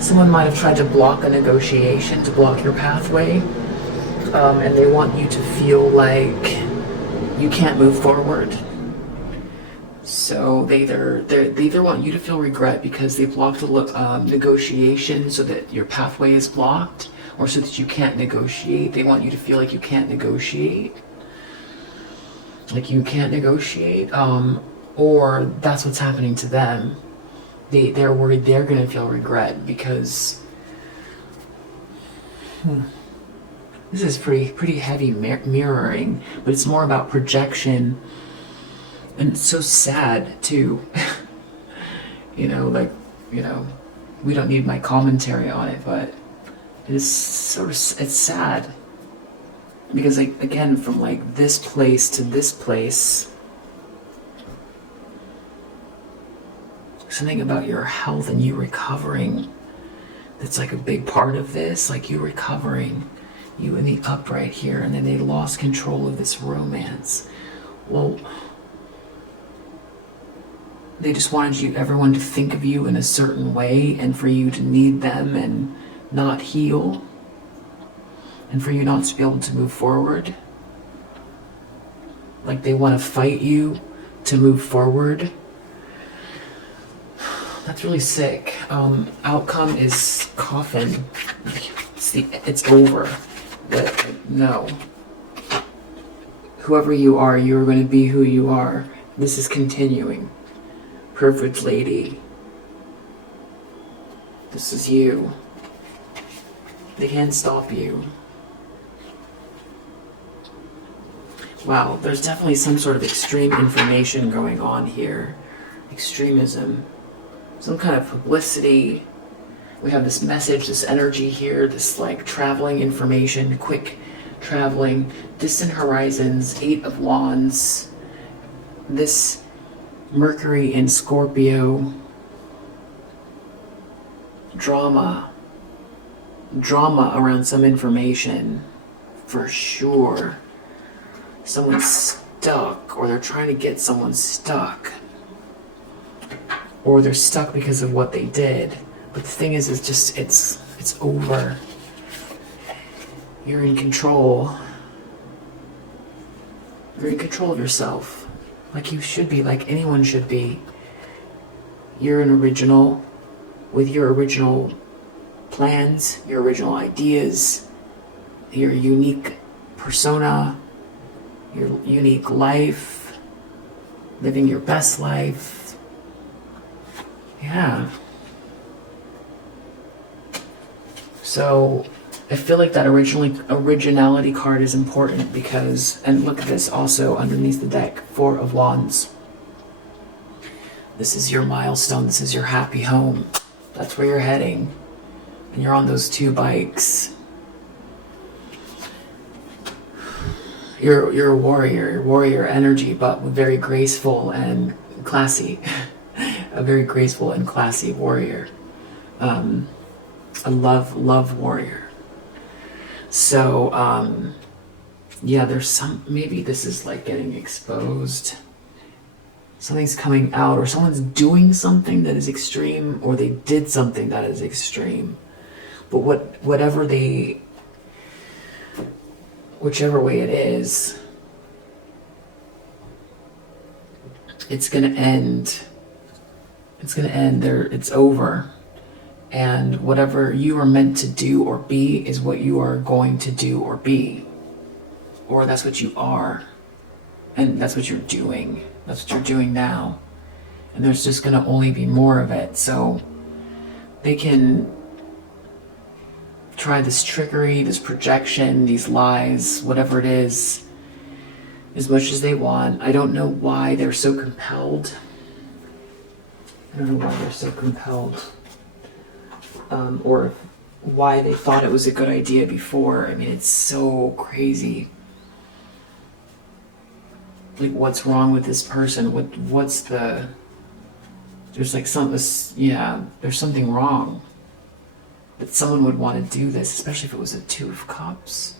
Someone might have tried to block a negotiation, to block your pathway, and they want you to feel like you can't move forward. So they either want you to feel regret because they blocked a negotiation so that your pathway is blocked, or so that you can't negotiate. They want you to feel like you can't negotiate. Or that's what's happening to them. They're worried they're going to feel regret because this is pretty heavy mirroring, but it's more about projection. And it's so sad too. We don't need my commentary on it, but it's sad because, like, again, from like this place to this place, something about your health and you recovering, that's like a big part of this, like you recovering, you in the upright here, and then they lost control of this romance. Well, they just wanted everyone to think of you in a certain way, and for you to need them and not heal, and for you not to be able to move forward. Like they want to fight you to move forward. That's really sick. Outcome is coffin. It's over. But no. Whoever you are, you're going to be who you are. This is continuing. Perfect lady. This is you. They can't stop you. Wow, there's definitely some sort of extreme information going on here. Extremism. Some kind of publicity. We have this message, this energy here, this like traveling information, quick traveling, distant horizons, 8 of Wands. This Mercury in Scorpio. Drama around some information, for sure. Someone's stuck, or they're trying to get someone stuck. Or they're stuck because of what they did. But the thing is it's over. You're in control. You're in control of yourself. Like you should be, like anyone should be. You're an original with your original plans, your original ideas, your unique persona, your unique life, living your best life. Yeah. So I feel like that originality card is important because, and look at this also underneath the deck, 4 of Wands. This is your milestone. This is your happy home. That's where you're heading. And you're on those 2 bikes. You're a warrior energy, but very graceful and classy. A very graceful and classy warrior. A love warrior. So, yeah, there's some, maybe this is like getting exposed. Something's coming out, or someone's doing something that is extreme, or they did something that is extreme. But whichever way it is, it's gonna end. It's gonna end there. It's over. And whatever you are meant to do or be is what you are going to do or be. Or that's what you are. And that's what you're doing. That's what you're doing now. And there's just going to only be more of it. So they can try this trickery, this projection, these lies, whatever it is. as much as they want. I don't know why they're so compelled. Or why they thought it was a good idea before. I mean, it's so crazy. Like, what's wrong with this person? What's the... There's like there's something wrong. That someone would want to do this, especially if it was a Two of Cups.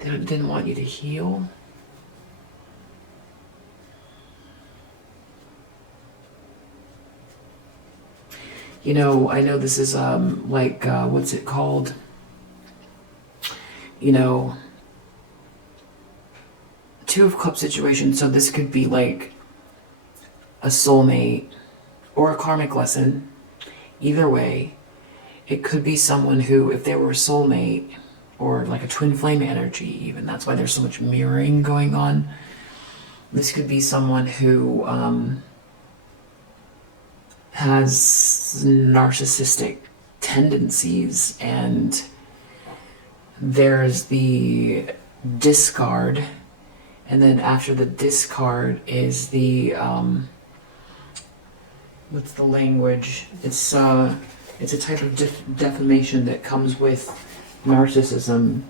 They didn't want you to heal. You know, I know this is what's it called? You know, Two of Cups situation. So this could be like a soulmate or a karmic lesson. Either way, it could be someone who, if they were a soulmate or like a twin flame energy even, that's why there's so much mirroring going on. This could be someone who has narcissistic tendencies, and there's the discard, and then after the discard is the what's the language? It's a type of defamation that comes with narcissism.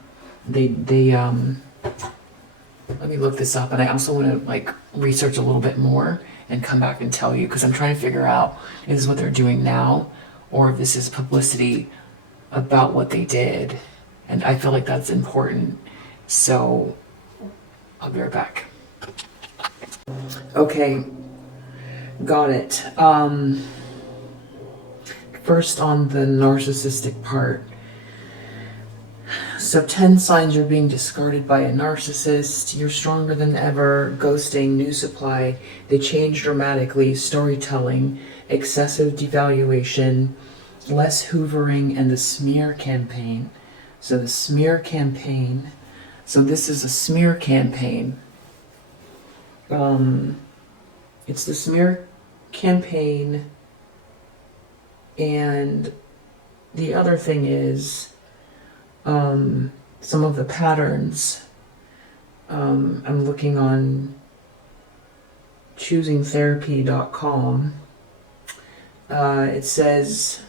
They let me look this up, and I also want to like research a little bit more and come back and tell you, because I'm trying to figure out if this is what they're doing now or if this is publicity about what they did. And I feel like that's important. So I'll be right back. Okay, got it. First on the narcissistic part. So 10 signs you're being discarded by a narcissist. You're stronger than ever. Ghosting, new supply. They change dramatically. Storytelling, excessive devaluation, less hoovering, and the smear campaign. So the smear campaign. So this is a smear campaign. It's the smear campaign. And the other thing is, some of the patterns, I'm looking on choosingtherapy.com. It says,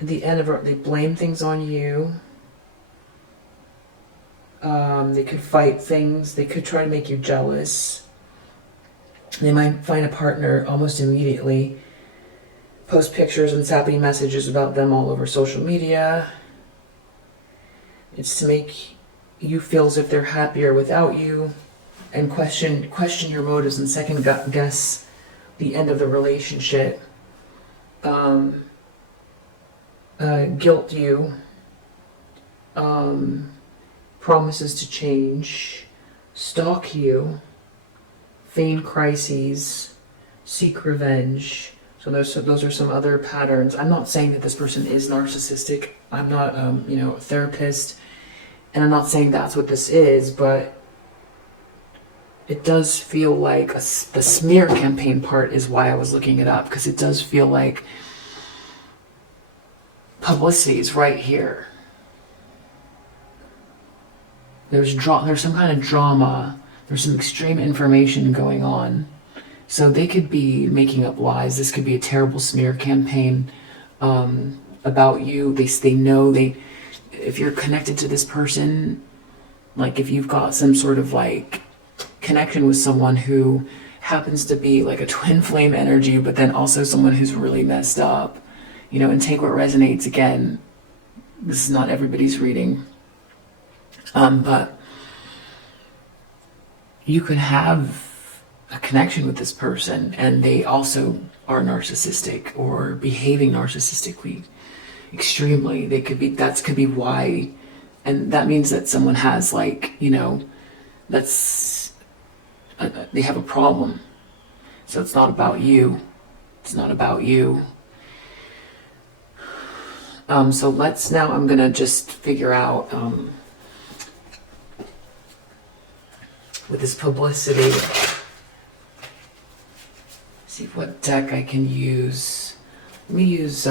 at the end of it, they blame things on you. They could fight things. They could try to make you jealous. They might find a partner almost immediately. Post pictures and sappy messages about them all over social media. It's to make you feel as if they're happier without you, and question your motives and second guess the end of the relationship. Guilt you. Promises to change. Stalk you. Feign crises. Seek revenge. So those are some other patterns. I'm not saying that this person is narcissistic. I'm not, a therapist, and I'm not saying that's what this is. But it does feel like the smear campaign part is why I was looking it up, because it does feel like publicity is right here. There's some kind of drama. There's some extreme information going on. So they could be making up lies. This could be a terrible smear campaign about you. They know if you're connected to this person, like if you've got some sort of like connection with someone who happens to be like a twin flame energy, but then also someone who's really messed up, and take what resonates. Again, this is not everybody's reading. But you could have a connection with this person and they also are narcissistic or behaving narcissistically extremely. That could be why, and that means that someone has they have a problem. So it's not about you. It's not about you. So I'm gonna just figure out with this publicity, see what deck I can use. Let me use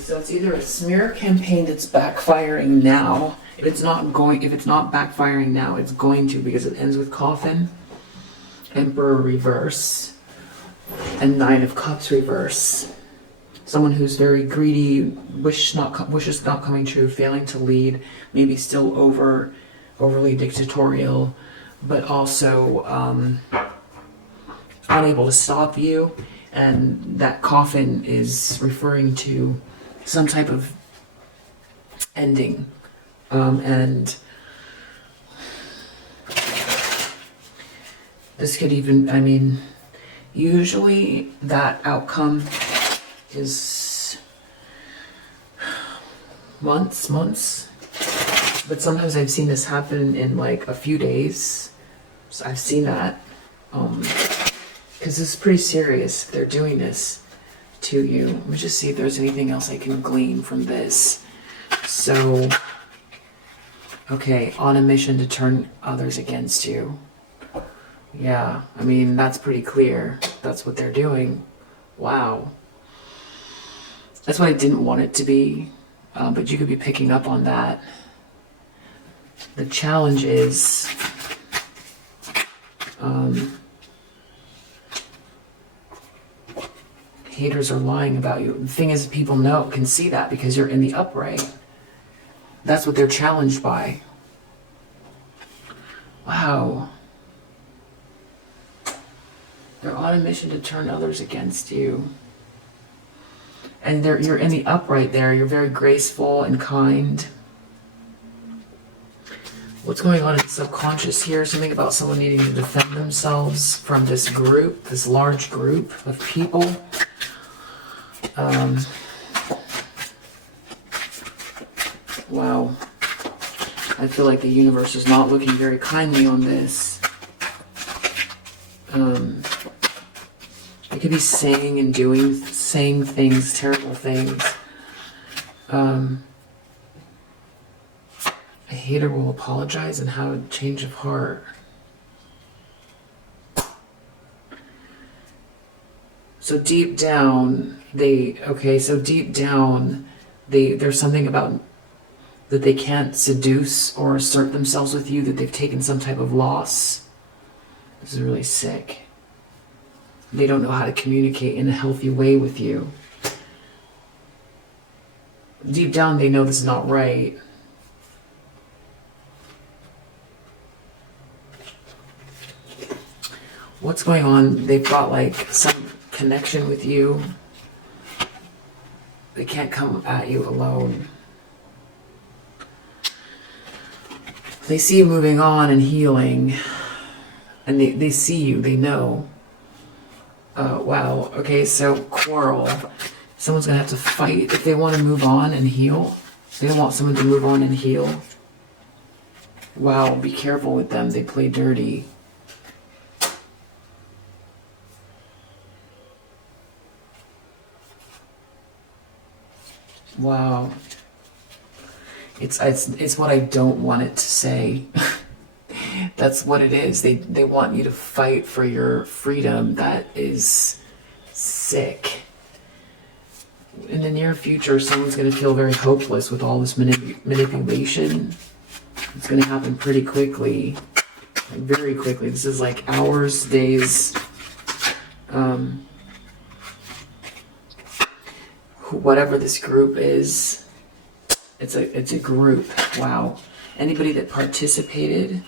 So it's either a smear campaign that's backfiring now. If it's not backfiring now, it's going to, because it ends with Coffin, Emperor reverse, and Nine of Cups reverse. Someone who's very greedy, wishes not coming true, failing to lead, maybe still overly dictatorial, but also unable to stop you. And that Coffin is referring to some type of ending. And this could even, I mean, usually that outcome is months, but sometimes I've seen this happen in like a few days. So I've seen that, because this is pretty serious. They're doing this to you. Let me just see if there's anything else I can glean from this. So, okay, on a mission to turn others against you. Yeah, I mean, that's pretty clear. That's what they're doing. Wow. That's what I didn't want it to be, but you could be picking up on that. The challenge is, haters are lying about you. The thing is, people can see that because you're in the upright. That's what they're challenged by. Wow. They're on a mission to turn others against you. And you're in the upright there. You're very graceful and kind. What's going on in the subconscious here? Something about someone needing to defend themselves from this group, this large group of people. Wow. I feel like the universe is not looking very kindly on this. It could be saying things, terrible things. A hater will apologize and have a change of heart. So deep down, there's something about that they can't seduce or assert themselves with you, that they've taken some type of loss. This is really sick. They don't know how to communicate in a healthy way with you. Deep down, they know this is not right. What's going on? They've got like some connection with you. They can't come at you alone. They see you moving on and healing. And they see you, they know. Wow, okay, so quarrel. Someone's gonna have to fight if they want to move on and heal. They want someone to move on and heal. Wow, be careful with them, they play dirty. Wow. It's what I don't want it to say. That's what it is. They want you to fight for your freedom. That is sick. In the near future, someone's going to feel very hopeless with all this manipulation. It's going to happen pretty quickly. Like very quickly. This is like hours, days. Whatever this group is, it's a group. Wow. Anybody that participated,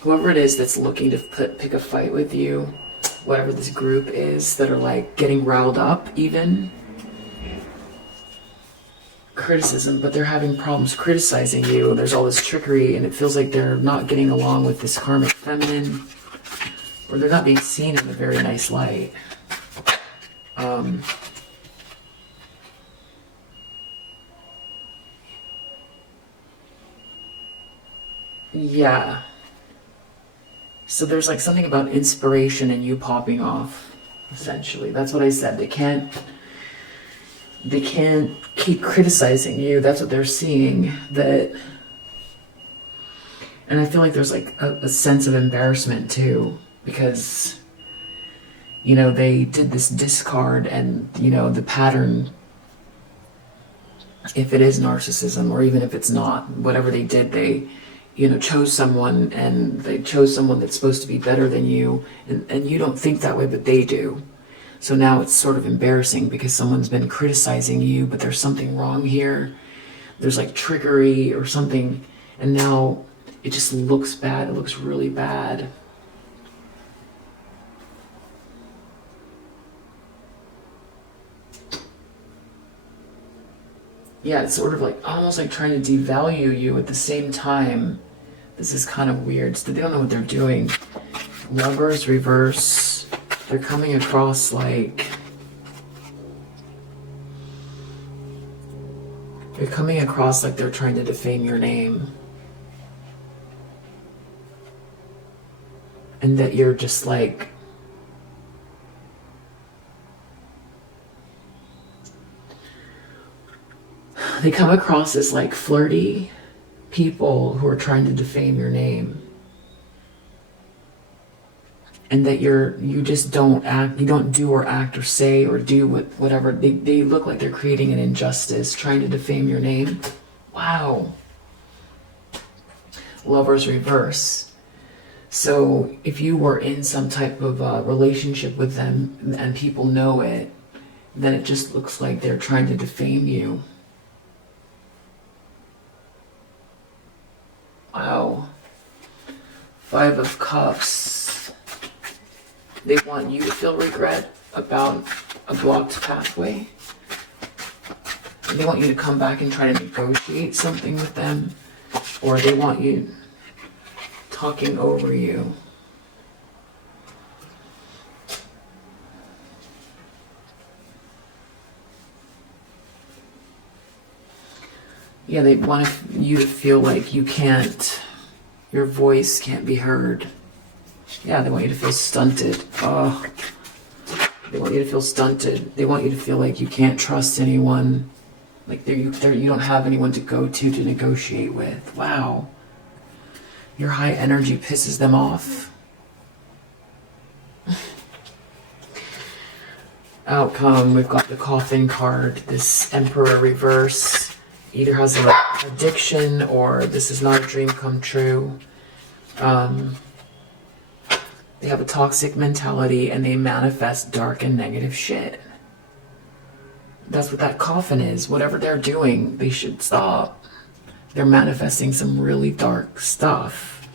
whoever it is that's looking to pick a fight with you, whatever this group is that are like getting riled up even, criticism, but they're having problems criticizing you. There's all this trickery and it feels like they're not getting along with this karmic feminine, or they're not being seen in a very nice light. Yeah. So there's like something about inspiration and you popping off, essentially. That's what I said. They can't keep criticizing you. That's what they're seeing. And I feel like there's like a sense of embarrassment too, because you know, they did this discard, and, you know, the pattern, if it is narcissism or even if it's not, whatever they did, they, you know, chose someone, and they chose someone that's supposed to be better than you, and you don't think that way, but they do. So now it's sort of embarrassing because someone's been criticizing you, but there's something wrong here. There's like trickery or something, and now it just looks bad. It looks really bad. Yeah, it's sort of like almost like trying to devalue you at the same time. This is kind of weird. So they don't know what they're doing. Lovers reverse. They're coming across like they're trying to defame your name. And that you're just like, they come across as like flirty people who are trying to defame your name. And that you just don't act, you don't do or act or say or do whatever. They look like they're creating an injustice, trying to defame your name. Wow. Lovers reverse. So if you were in some type of relationship with them and people know it, then it just looks like they're trying to defame you. Wow. 5 of Cups. They want you to feel regret about a blocked pathway. They want you to come back and try to negotiate something with them, or they want you talking over you. Yeah, they want you to feel like you can't, your voice can't be heard. Yeah, they want you to feel stunted. Oh, they want you to feel stunted. They want you to feel like you can't trust anyone. Like you don't have anyone to go to negotiate with. Wow. Your high energy pisses them off. Outcome, we've got the Coffin card. This Emperor reverse either has an addiction or this is not a dream come true. They have a toxic mentality and they manifest dark and negative shit. That's what that coffin is. Whatever they're doing, they should stop. They're manifesting some really dark stuff.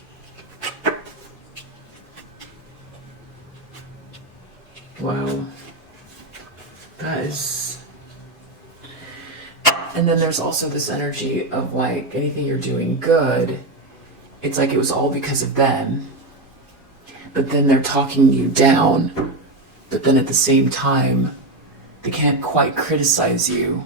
Wow. That is... And then there's also this energy of like anything you're doing good, it's like it was all because of them. But then they're talking you down. But then at the same time, they can't quite criticize you.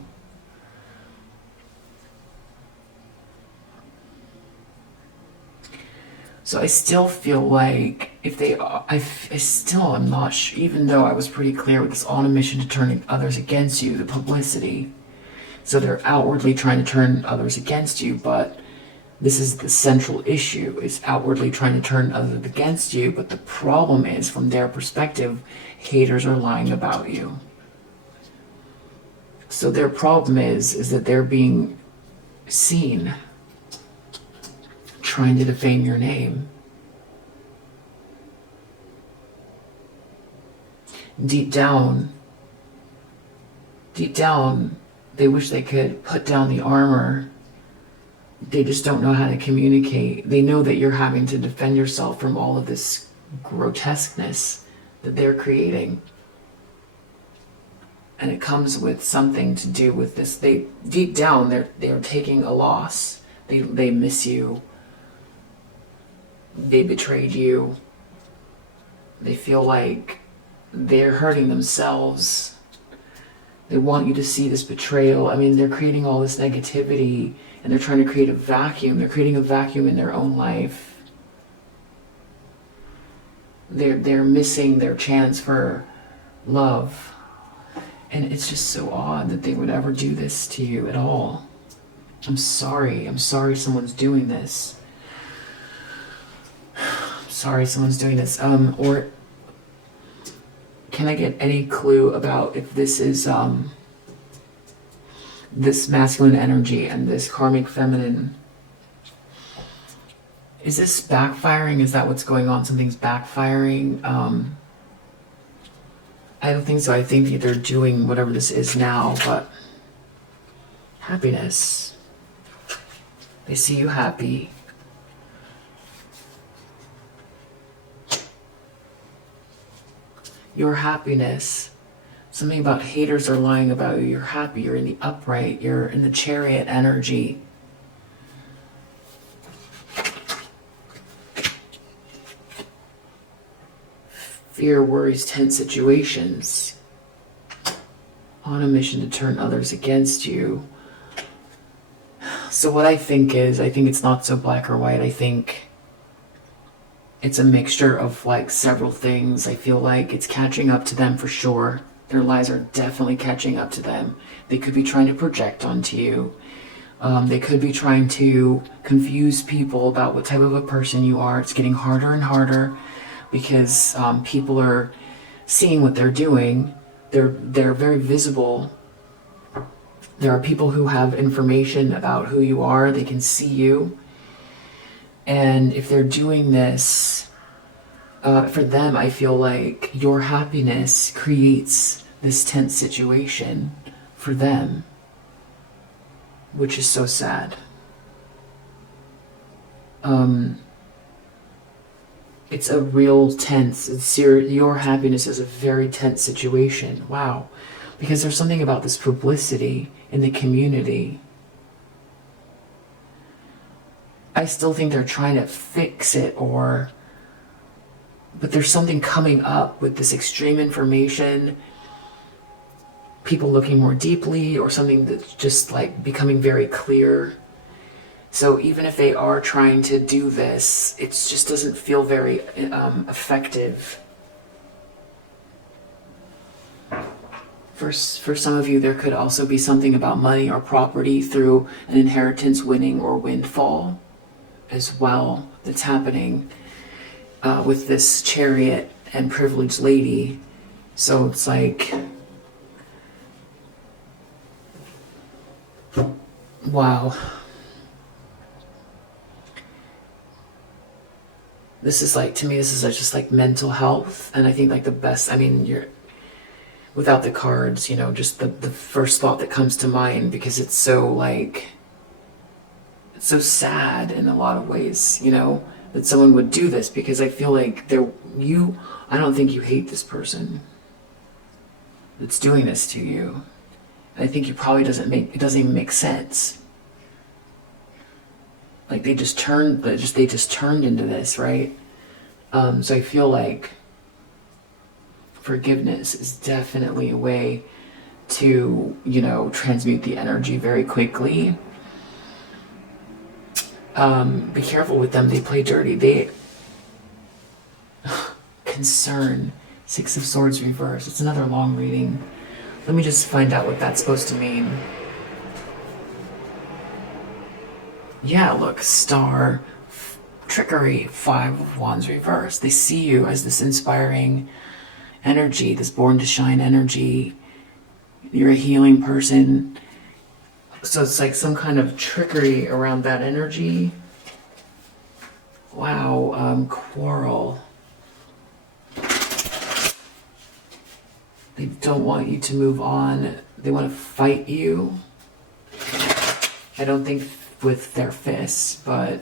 So I still feel like if they, I still am not sure, even though I was pretty clear with this on a mission to turn others against you, the publicity. So they're outwardly trying to turn others against you, but this is the central issue, is outwardly trying to turn others against you, but the problem is, from their perspective, haters are lying about you. So their problem is that they're being seen trying to defame your name. Deep down, they wish they could put down the armor. They just don't know how to communicate. They know that you're having to defend yourself from all of this grotesqueness that they're creating. And it comes with something to do with this. They, deep down, they're taking a loss. They miss you. They betrayed you. They feel like they're hurting themselves. They want you to see this betrayal. I mean, they're creating all this negativity and they're trying to create a vacuum. They're creating a vacuum in their own life. They're missing their chance for love. And it's just so odd that they would ever do this to you at all. I'm sorry. I'm sorry someone's doing this. I'm sorry someone's doing this. Or Can I get any clue about if this is this masculine energy and this karmic feminine? Is this backfiring? Is that what's going on? Something's backfiring? I don't think so. I think that they're doing whatever this is now, but happiness. They see you happy. Your happiness. Something about haters are lying about you. You're happy. You're in the upright. You're in the chariot energy. Fear, worries, tense situations. On a mission to turn others against you. So what I think is, I think it's not so black or white. I think it's a mixture of like several things. I feel like it's catching up to them for sure. Their lies are definitely catching up to them. They could be trying to project onto you. They could be trying to confuse people about what type of a person you are. It's getting harder and harder because people are seeing what they're doing. They're very visible. There are people who have information about who you are. They can see you. And if they're doing this, for them, I feel like your happiness creates this tense situation for them, which is so sad. It's a real tense, your happiness is a very tense situation. Wow. Because there's something about this publicity in the community. I still think they're trying to fix it, but there's something coming up with this extreme information, people looking more deeply, or something that's just like becoming very clear. So even if they are trying to do this, it just doesn't feel very effective. For some of you, there could also be something about money or property through an inheritance, winning, or windfall as well that's happening with this chariot and privileged lady. So it's like, wow. This is like, to me, this is just like mental health. And I think like the best, I mean, you're, without the cards, you know, just the first thought that comes to mind, because it's so like, it's so sad in a lot of ways, you know, that someone would do this, because I feel like I don't think you hate this person that's doing this to you. And I think it doesn't even make sense. Like they just turned into this, right? So I feel like forgiveness is definitely a way to, you know, transmute the energy very quickly. Be careful with them. They play dirty. Concern. 6 of Swords reverse. It's another long reading. Let me just find out what that's supposed to mean. Yeah, look, star, trickery, 5 of Wands reverse. They see you as this inspiring energy, this born to shine energy. You're a healing person. So it's like some kind of trickery around that energy. Wow, quarrel. They don't want you to move on. They want to fight you. I don't think with their fists, but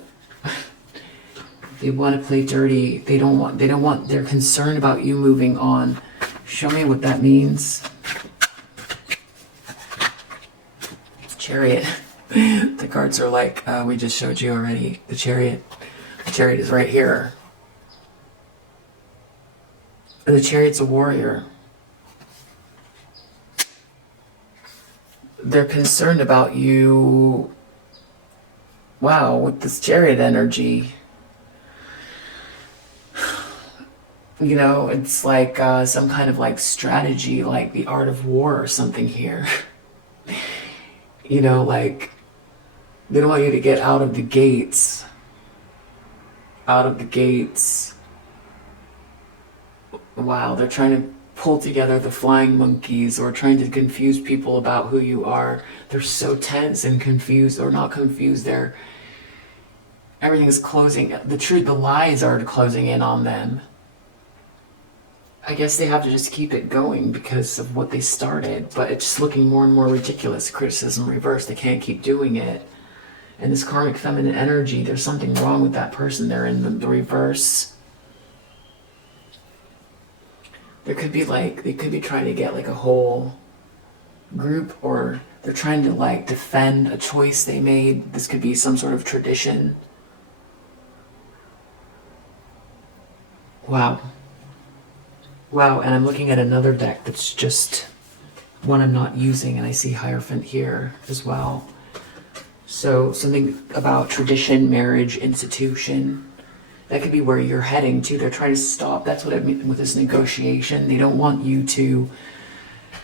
they want to play dirty. They're concerned about you moving on. Show me what that means. Chariot. The cards are like, we just showed you already. The chariot. The chariot is right here. And the chariot's a warrior. They're concerned about you. Wow, with this chariot energy. You know, it's like some kind of like strategy, like the art of war or something here. You know, like they don't want you to get out of the gates. Out of the gates. Wow, they're trying to pull together the flying monkeys or trying to confuse people about who you are. They're so tense and confused, or not confused. Everything is closing. The lies are closing in on them. I guess they have to just keep it going because of what they started, but it's just looking more and more ridiculous. Criticism reversed. They can't keep doing it. And this karmic feminine energy, there's something wrong with that person. They're in the reverse. There could be they could be trying to get like a whole group, or they're trying to like defend a choice they made. This could be some sort of tradition. Wow. Wow, and I'm looking at another deck that's just one I'm not using, and I see Hierophant here as well. So something about tradition, marriage, institution. That could be where you're heading to. They're trying to stop. That's what I mean with this negotiation. They don't want you to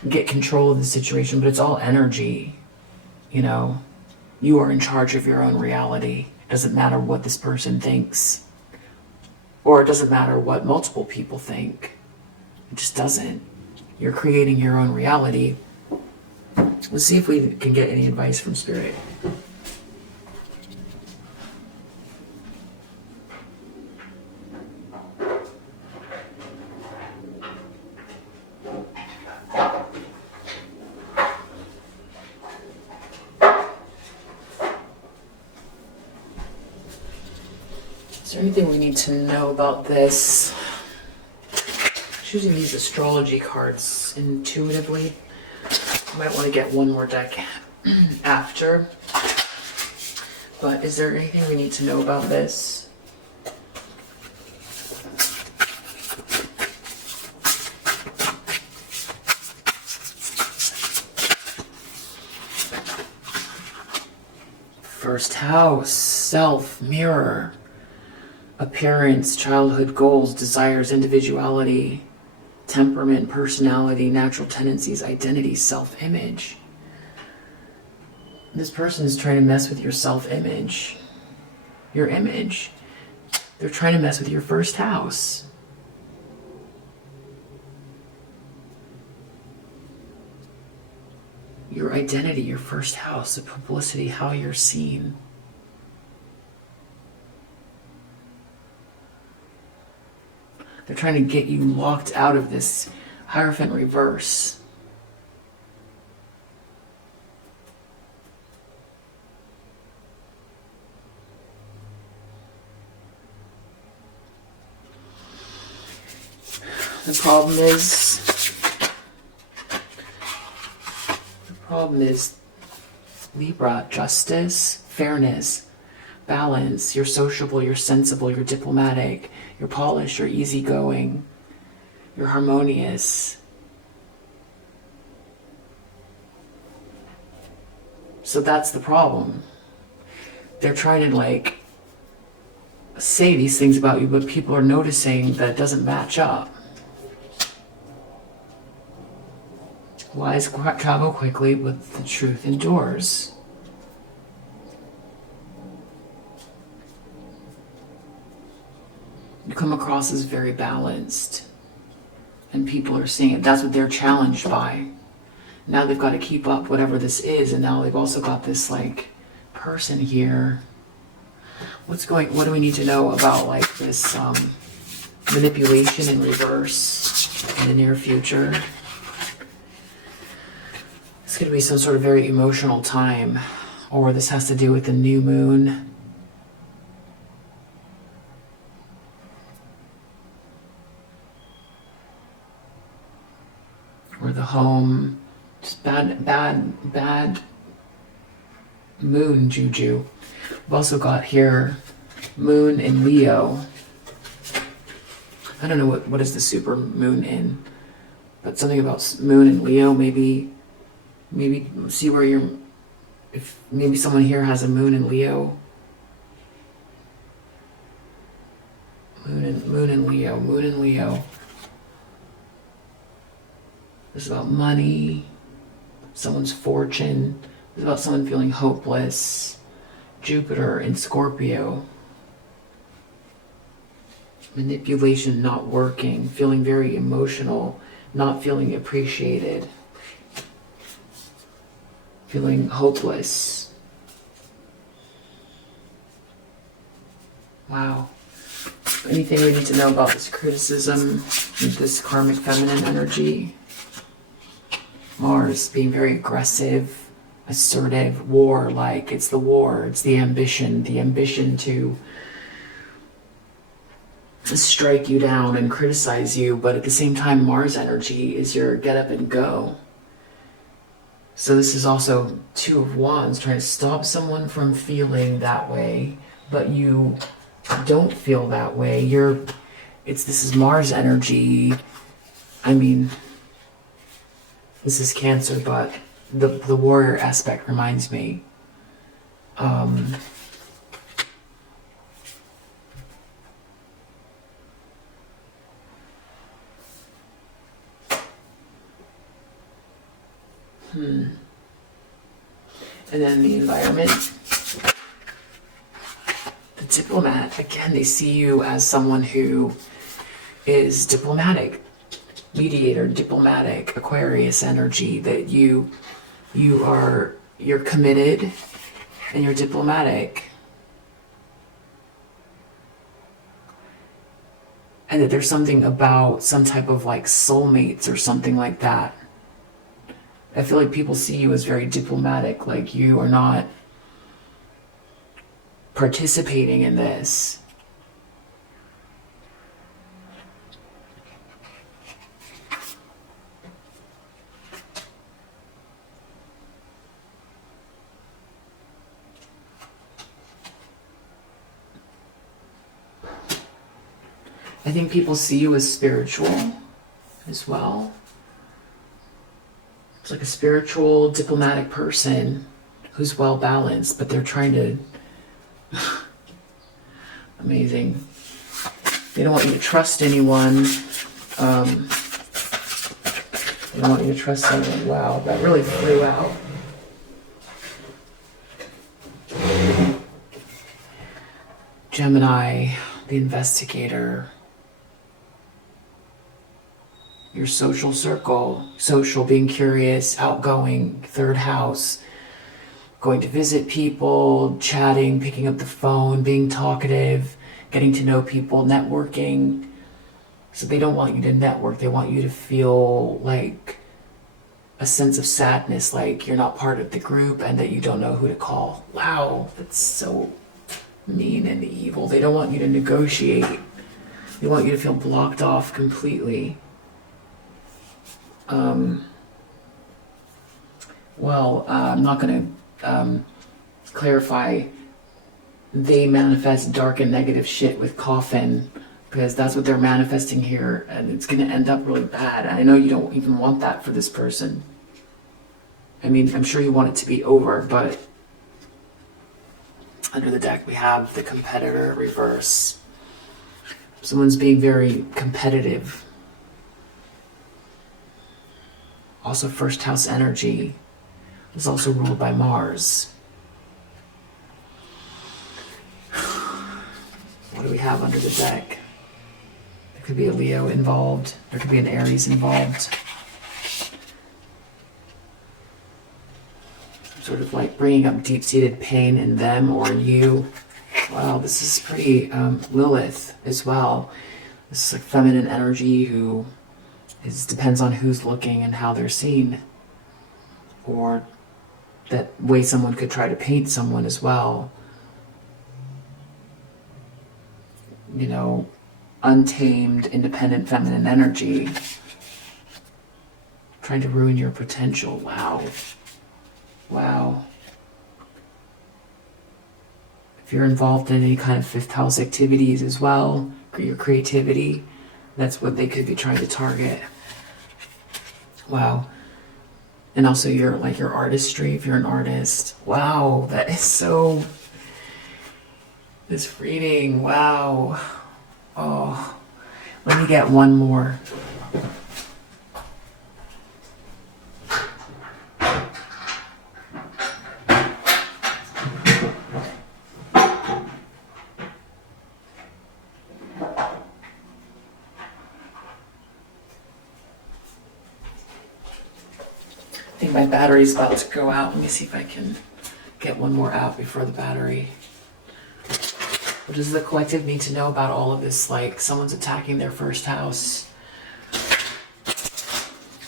get control of the situation, but it's all energy. You know, you are in charge of your own reality. It doesn't matter what this person thinks, or it doesn't matter what multiple people think. It just doesn't. You're creating your own reality. Let's see if we can get any advice from Spirit. Is there anything we need to know about this? Choosing these astrology cards intuitively. I might want to get one more deck after. But is there anything we need to know about this? First house, self, mirror, appearance, childhood goals, desires, individuality, temperament, personality, natural tendencies, identity, self-image. This person is trying to mess with your self-image, your image. They're trying to mess with your first house. Your identity, your first house, the publicity, how you're seen. They're trying to get you locked out of this Hierophant reverse. The problem is Libra, justice, fairness, balance. You're sociable, you're sensible, you're diplomatic, you're polished, you're easygoing, you're harmonious. So that's the problem. They're trying to like say these things about you, but people are noticing that it doesn't match up. Lies travel quickly, but the truth endures. You come across as very balanced, and people are seeing it. That's what they're challenged by. Now they've got to keep up whatever this is, and now they've also got this like person here. What do we need to know about like this manipulation in reverse in the near future? It's going to be some sort of very emotional time, or this has to do with the new moon. Or the home, just bad moon juju. We've also got here moon in Leo. I don't know what is the super moon in, but something about moon in Leo. Maybe see where if maybe someone here has a moon in Leo. Moon in Leo. This is about money, someone's fortune. This is about someone feeling hopeless. Jupiter in Scorpio. Manipulation not working, feeling very emotional, not feeling appreciated, feeling hopeless. Wow. Anything we need to know about this criticism, this karmic feminine energy? Mars being very aggressive, assertive, war-like. It's the war, it's the ambition to strike you down and criticize you, but at the same time, Mars energy is your get up and go. So this is also Two of Wands, trying to stop someone from feeling that way, but you don't feel that way. This is Mars energy. I mean, this is Cancer, but the warrior aspect reminds me. And then the environment. The diplomat, again, they see you as someone who is diplomatic, mediator, diplomatic, Aquarius energy, that you're committed and you're diplomatic. And that there's something about some type of like soulmates or something like that. I feel like people see you as very diplomatic, like you are not participating in this. I think people see you as spiritual as well. It's like a spiritual, diplomatic person who's well balanced, but they're trying to... Amazing. They don't want you to trust anyone. They don't want you to trust someone. Wow, that really flew out. Gemini, the investigator. Your social circle, social, being curious, outgoing, third house, going to visit people, chatting, picking up the phone, being talkative, getting to know people, networking. So they don't want you to network. They want you to feel like a sense of sadness, like you're not part of the group and that you don't know who to call. Wow, that's so mean and evil. They don't want you to negotiate. They want you to feel blocked off completely. I'm not going to clarify. They manifest dark and negative shit with coffin, because that's what they're manifesting here, and it's going to end up really bad. I know you don't even want that for this person. I mean, I'm sure you want it to be over, but under the deck we have the competitor reverse. Someone's being very competitive. Also, first house energy is also ruled by Mars. What do we have under the deck? There could be a Leo involved. There could be an Aries involved. Sort of like bringing up deep-seated pain in them or in you. Wow, this is pretty Lilith as well. This is like feminine energy who depends on who's looking and how they're seen. Or that way someone could try to paint someone as well. You know, untamed, independent feminine energy. Trying to ruin your potential. Wow. Wow. If you're involved in any kind of fifth house activities as well, your creativity, that's what they could be trying to target. Wow. And also your artistry, if you're an artist. Wow, that is so... This reading, wow. Oh, let me get one more. I think my battery's about to go out. Let me see if I can get one more out before the battery. What does the collective need to know about all of this? Like someone's attacking their first house.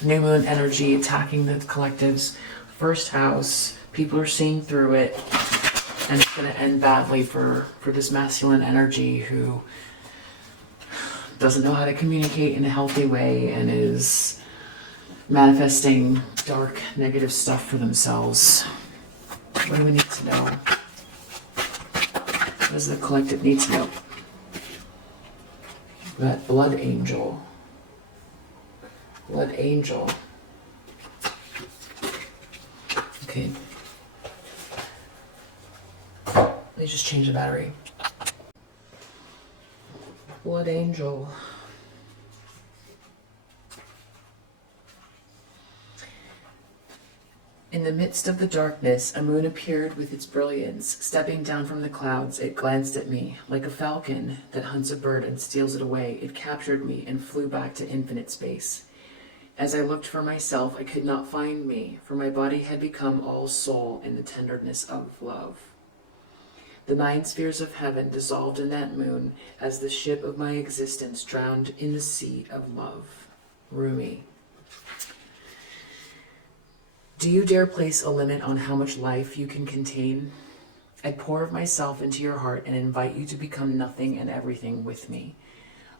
New moon energy attacking the collective's first house. People are seeing through it. And it's going to end badly for this masculine energy who doesn't know how to communicate in a healthy way and is manifesting dark, negative stuff for themselves. What do we need to know? What does the collective need to know? We got Blood Angel. Blood Angel. Okay. Let me just change the battery. Blood Angel. In the midst of the darkness, a moon appeared with its brilliance. Stepping down from the clouds, it glanced at me. Like a falcon that hunts a bird and steals it away, it captured me and flew back to infinite space. As I looked for myself, I could not find me, for my body had become all soul in the tenderness of love. The 9 spheres of heaven dissolved in that moon as the ship of my existence drowned in the sea of love. Rumi. Do you dare place a limit on how much life you can contain? I pour of myself into your heart and invite you to become nothing and everything with me.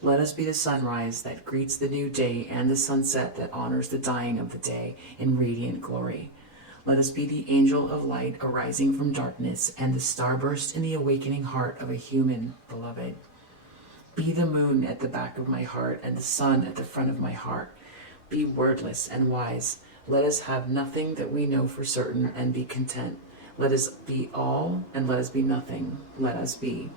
Let us be the sunrise that greets the new day and the sunset that honors the dying of the day in radiant glory. Let us be the angel of light arising from darkness and the starburst in the awakening heart of a human beloved. Be the moon at the back of my heart and the sun at the front of my heart. Be wordless and wise. Let us have nothing that we know for certain and be content. Let us be all and let us be nothing. Let us be.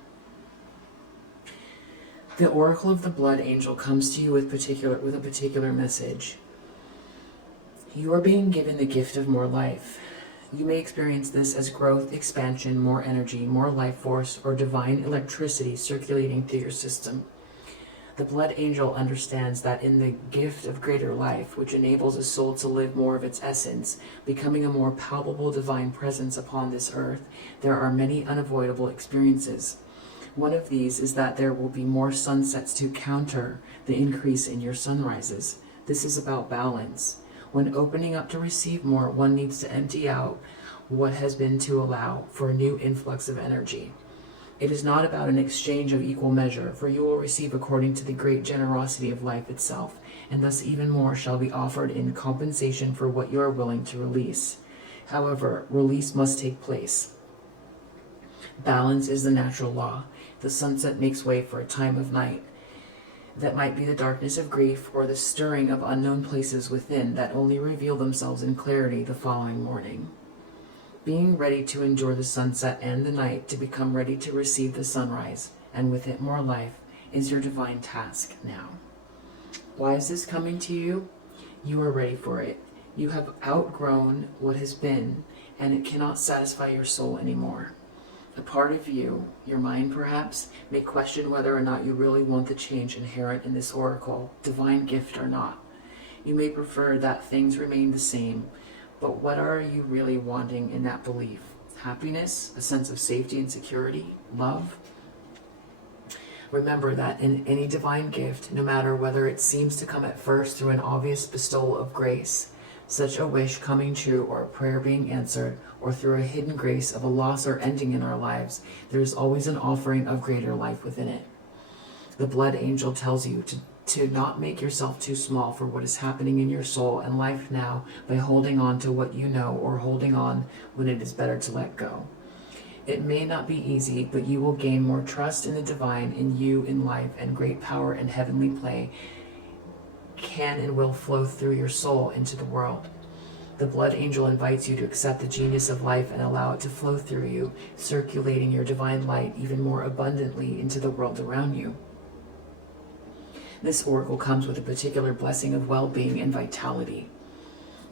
The oracle of the blood angel comes to you with a particular message. You are being given the gift of more life. You may experience this as growth, expansion, more energy, more life force, or divine electricity circulating through your system. The blood angel understands that in the gift of greater life, which enables a soul to live more of its essence, becoming a more palpable divine presence upon this earth, there are many unavoidable experiences. One of these is that there will be more sunsets to counter the increase in your sunrises. This is about balance. When opening up to receive more, one needs to empty out what has been to allow for a new influx of energy. It is not about an exchange of equal measure, for you will receive according to the great generosity of life itself, and thus even more shall be offered in compensation for what you are willing to release. However, release must take place. Balance is the natural law. The sunset makes way for a time of night. That might be the darkness of grief or the stirring of unknown places within that only reveal themselves in clarity the following morning. Being ready to endure the sunset and the night to become ready to receive the sunrise, and with it more life, is your divine task now. Why is this coming to you? You are ready for it. You have outgrown what has been, and it cannot satisfy your soul anymore. A part of you, your mind perhaps, may question whether or not you really want the change inherent in this oracle, divine gift or not. You may prefer that things remain the same, but what are you really wanting in that belief? Happiness? A sense of safety and security? Love? Remember that in any divine gift, no matter whether it seems to come at first through an obvious bestowal of grace, such a wish coming true or a prayer being answered, or through a hidden grace of a loss or ending in our lives, there is always an offering of greater life within it. The blood angel tells you to not make yourself too small for what is happening in your soul and life now by holding on to what you know or holding on when it is better to let go. It may not be easy, but you will gain more trust in the divine, in you, in life, and great power and heavenly play can and will flow through your soul into the world. The blood angel invites you to accept the genius of life and allow it to flow through you, circulating your divine light even more abundantly into the world around you. This oracle comes with a particular blessing of well-being and vitality.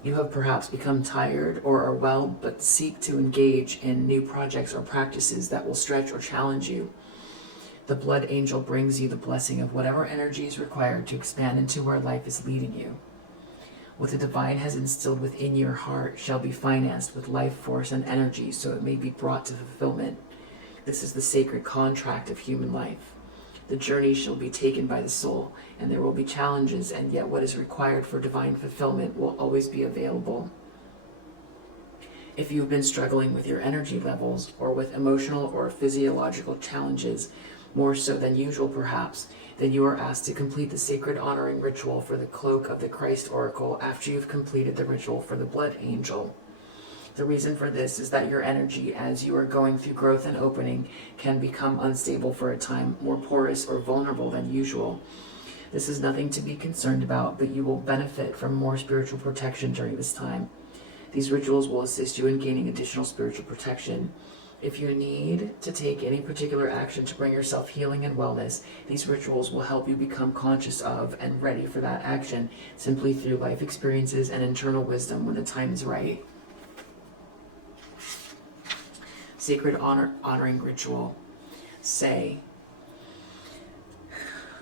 You have perhaps become tired or are well, but seek to engage in new projects or practices that will stretch or challenge you. The blood angel brings you the blessing of whatever energy is required to expand into where life is leading you. What the divine has instilled within your heart shall be financed with life force and energy so it may be brought to fulfillment. This is the sacred contract of human life. The journey shall be taken by the soul, and there will be challenges, and yet what is required for divine fulfillment will always be available. If you've been struggling with your energy levels, or with emotional or physiological challenges, more so than usual perhaps, then you are asked to complete the sacred honoring ritual for the cloak of the Christ Oracle after you've completed the ritual for the blood angel. The reason for this is that your energy, as you are going through growth and opening, can become unstable for a time, more porous or vulnerable than usual. This is nothing to be concerned about, but you will benefit from more spiritual protection during this time. These rituals will assist you in gaining additional spiritual protection. If you need to take any particular action to bring yourself healing and wellness, these rituals will help you become conscious of and ready for that action simply through life experiences and internal wisdom when the time is right. Sacred honoring ritual. Say,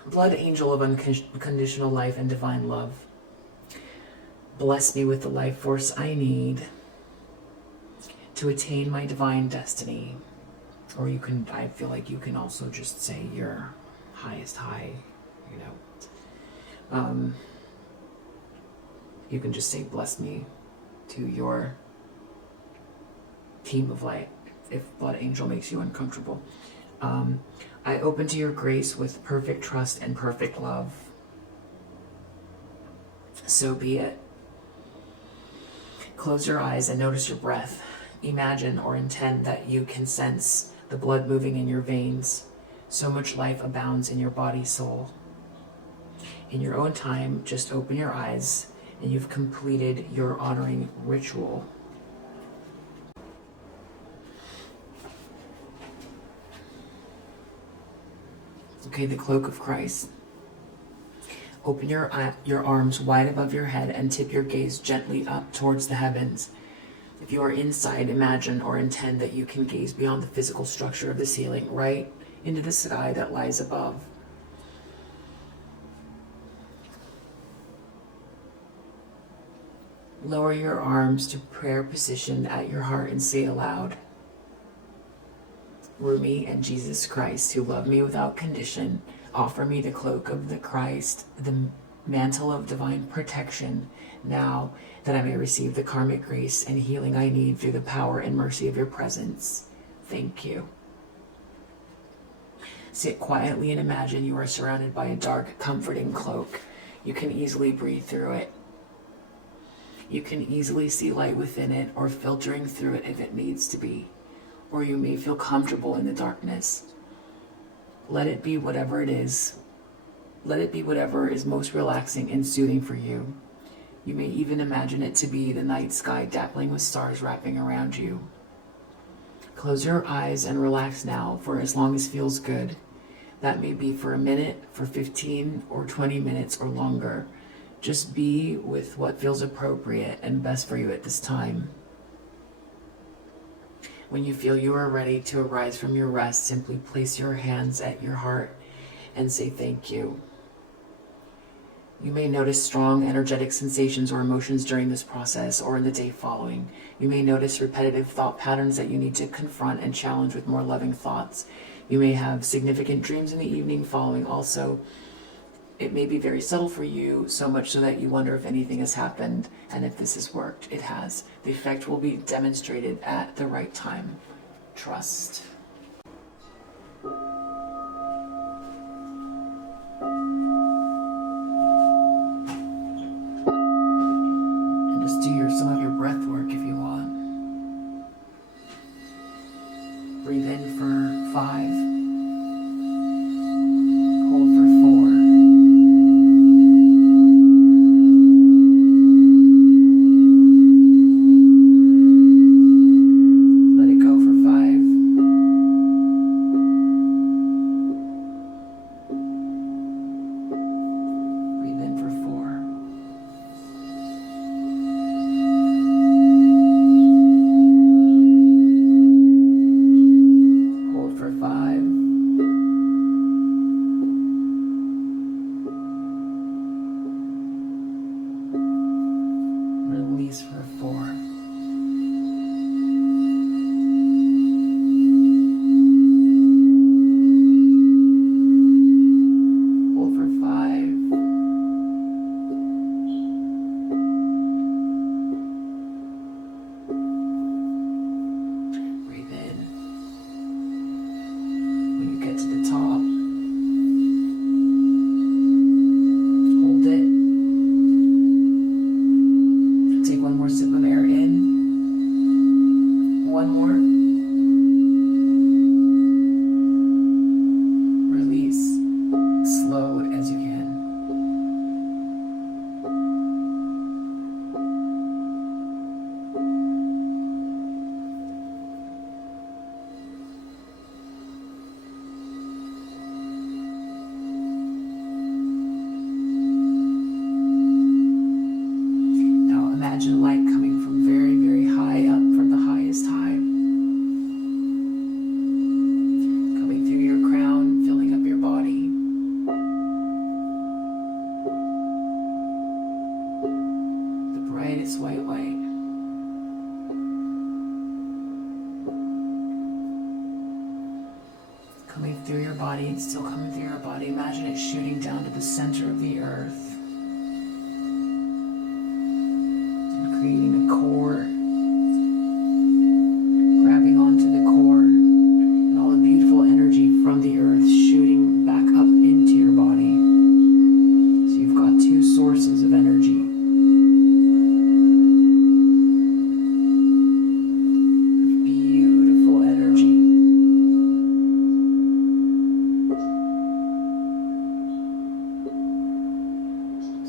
Blood angel of unconditional life and divine love, bless me with the life force I need to attain my divine destiny. Or you can, I feel like you can also just say your highest high, you can just say bless me to your team of light if blood angel makes you uncomfortable. I open to your grace with perfect trust and perfect love. So be it. Close your eyes and notice your breath. Imagine or intend that you can sense the blood moving in your veins. So much life abounds in your body, soul. In your own time, just open your eyes and you've completed your honoring ritual. Okay, the cloak of Christ. Open your arms wide above your head and tip your gaze gently up towards the heavens. If you are inside, imagine or intend that you can gaze beyond the physical structure of the ceiling, right into the sky that lies above. Lower your arms to prayer position at your heart and say aloud, Rumi and Jesus Christ, who love me without condition, offer me the cloak of the Christ, the mantle of divine protection, now that I may receive the karmic grace and healing I need through the power and mercy of your presence. Thank you. Sit quietly and imagine you are surrounded by a dark, comforting cloak. You can easily breathe through it. You can easily see light within it or filtering through it if it needs to be. Or you may feel comfortable in the darkness. Let it be whatever it is. Let it be whatever is most relaxing and soothing for you. You may even imagine it to be the night sky dappling with stars wrapping around you. Close your eyes and relax now for as long as feels good. That may be for a minute, for 15 or 20 minutes or longer. Just be with what feels appropriate and best for you at this time. When you feel you are ready to arise from your rest, simply place your hands at your heart and say thank you. You may notice strong energetic sensations or emotions during this process or in the day following. You may notice repetitive thought patterns that you need to confront and challenge with more loving thoughts. You may have significant dreams in the evening following also. It may be very subtle for you, so much so that you wonder if anything has happened, and if this has worked. It has. The effect will be demonstrated at the right time. Trust. And just do some of your breath work if you want. Breathe in for 5. Let it go for 5. Imagine light coming from very, very high up, from the highest high. Coming through your crown, filling up your body. The brightest white light. Coming through your body, it's still coming through your body. Imagine it shooting down to the center of the earth. Creating a core, grabbing onto the core, and all the beautiful energy from the earth shooting back up into your body. So you've got two sources of energy. Beautiful energy.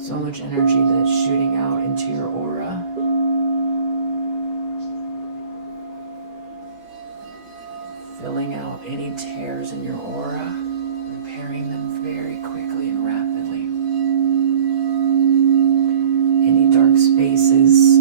So much energy that's shooting out into your aura. Filling out any tears in your aura, repairing them very quickly and rapidly. Any dark spaces,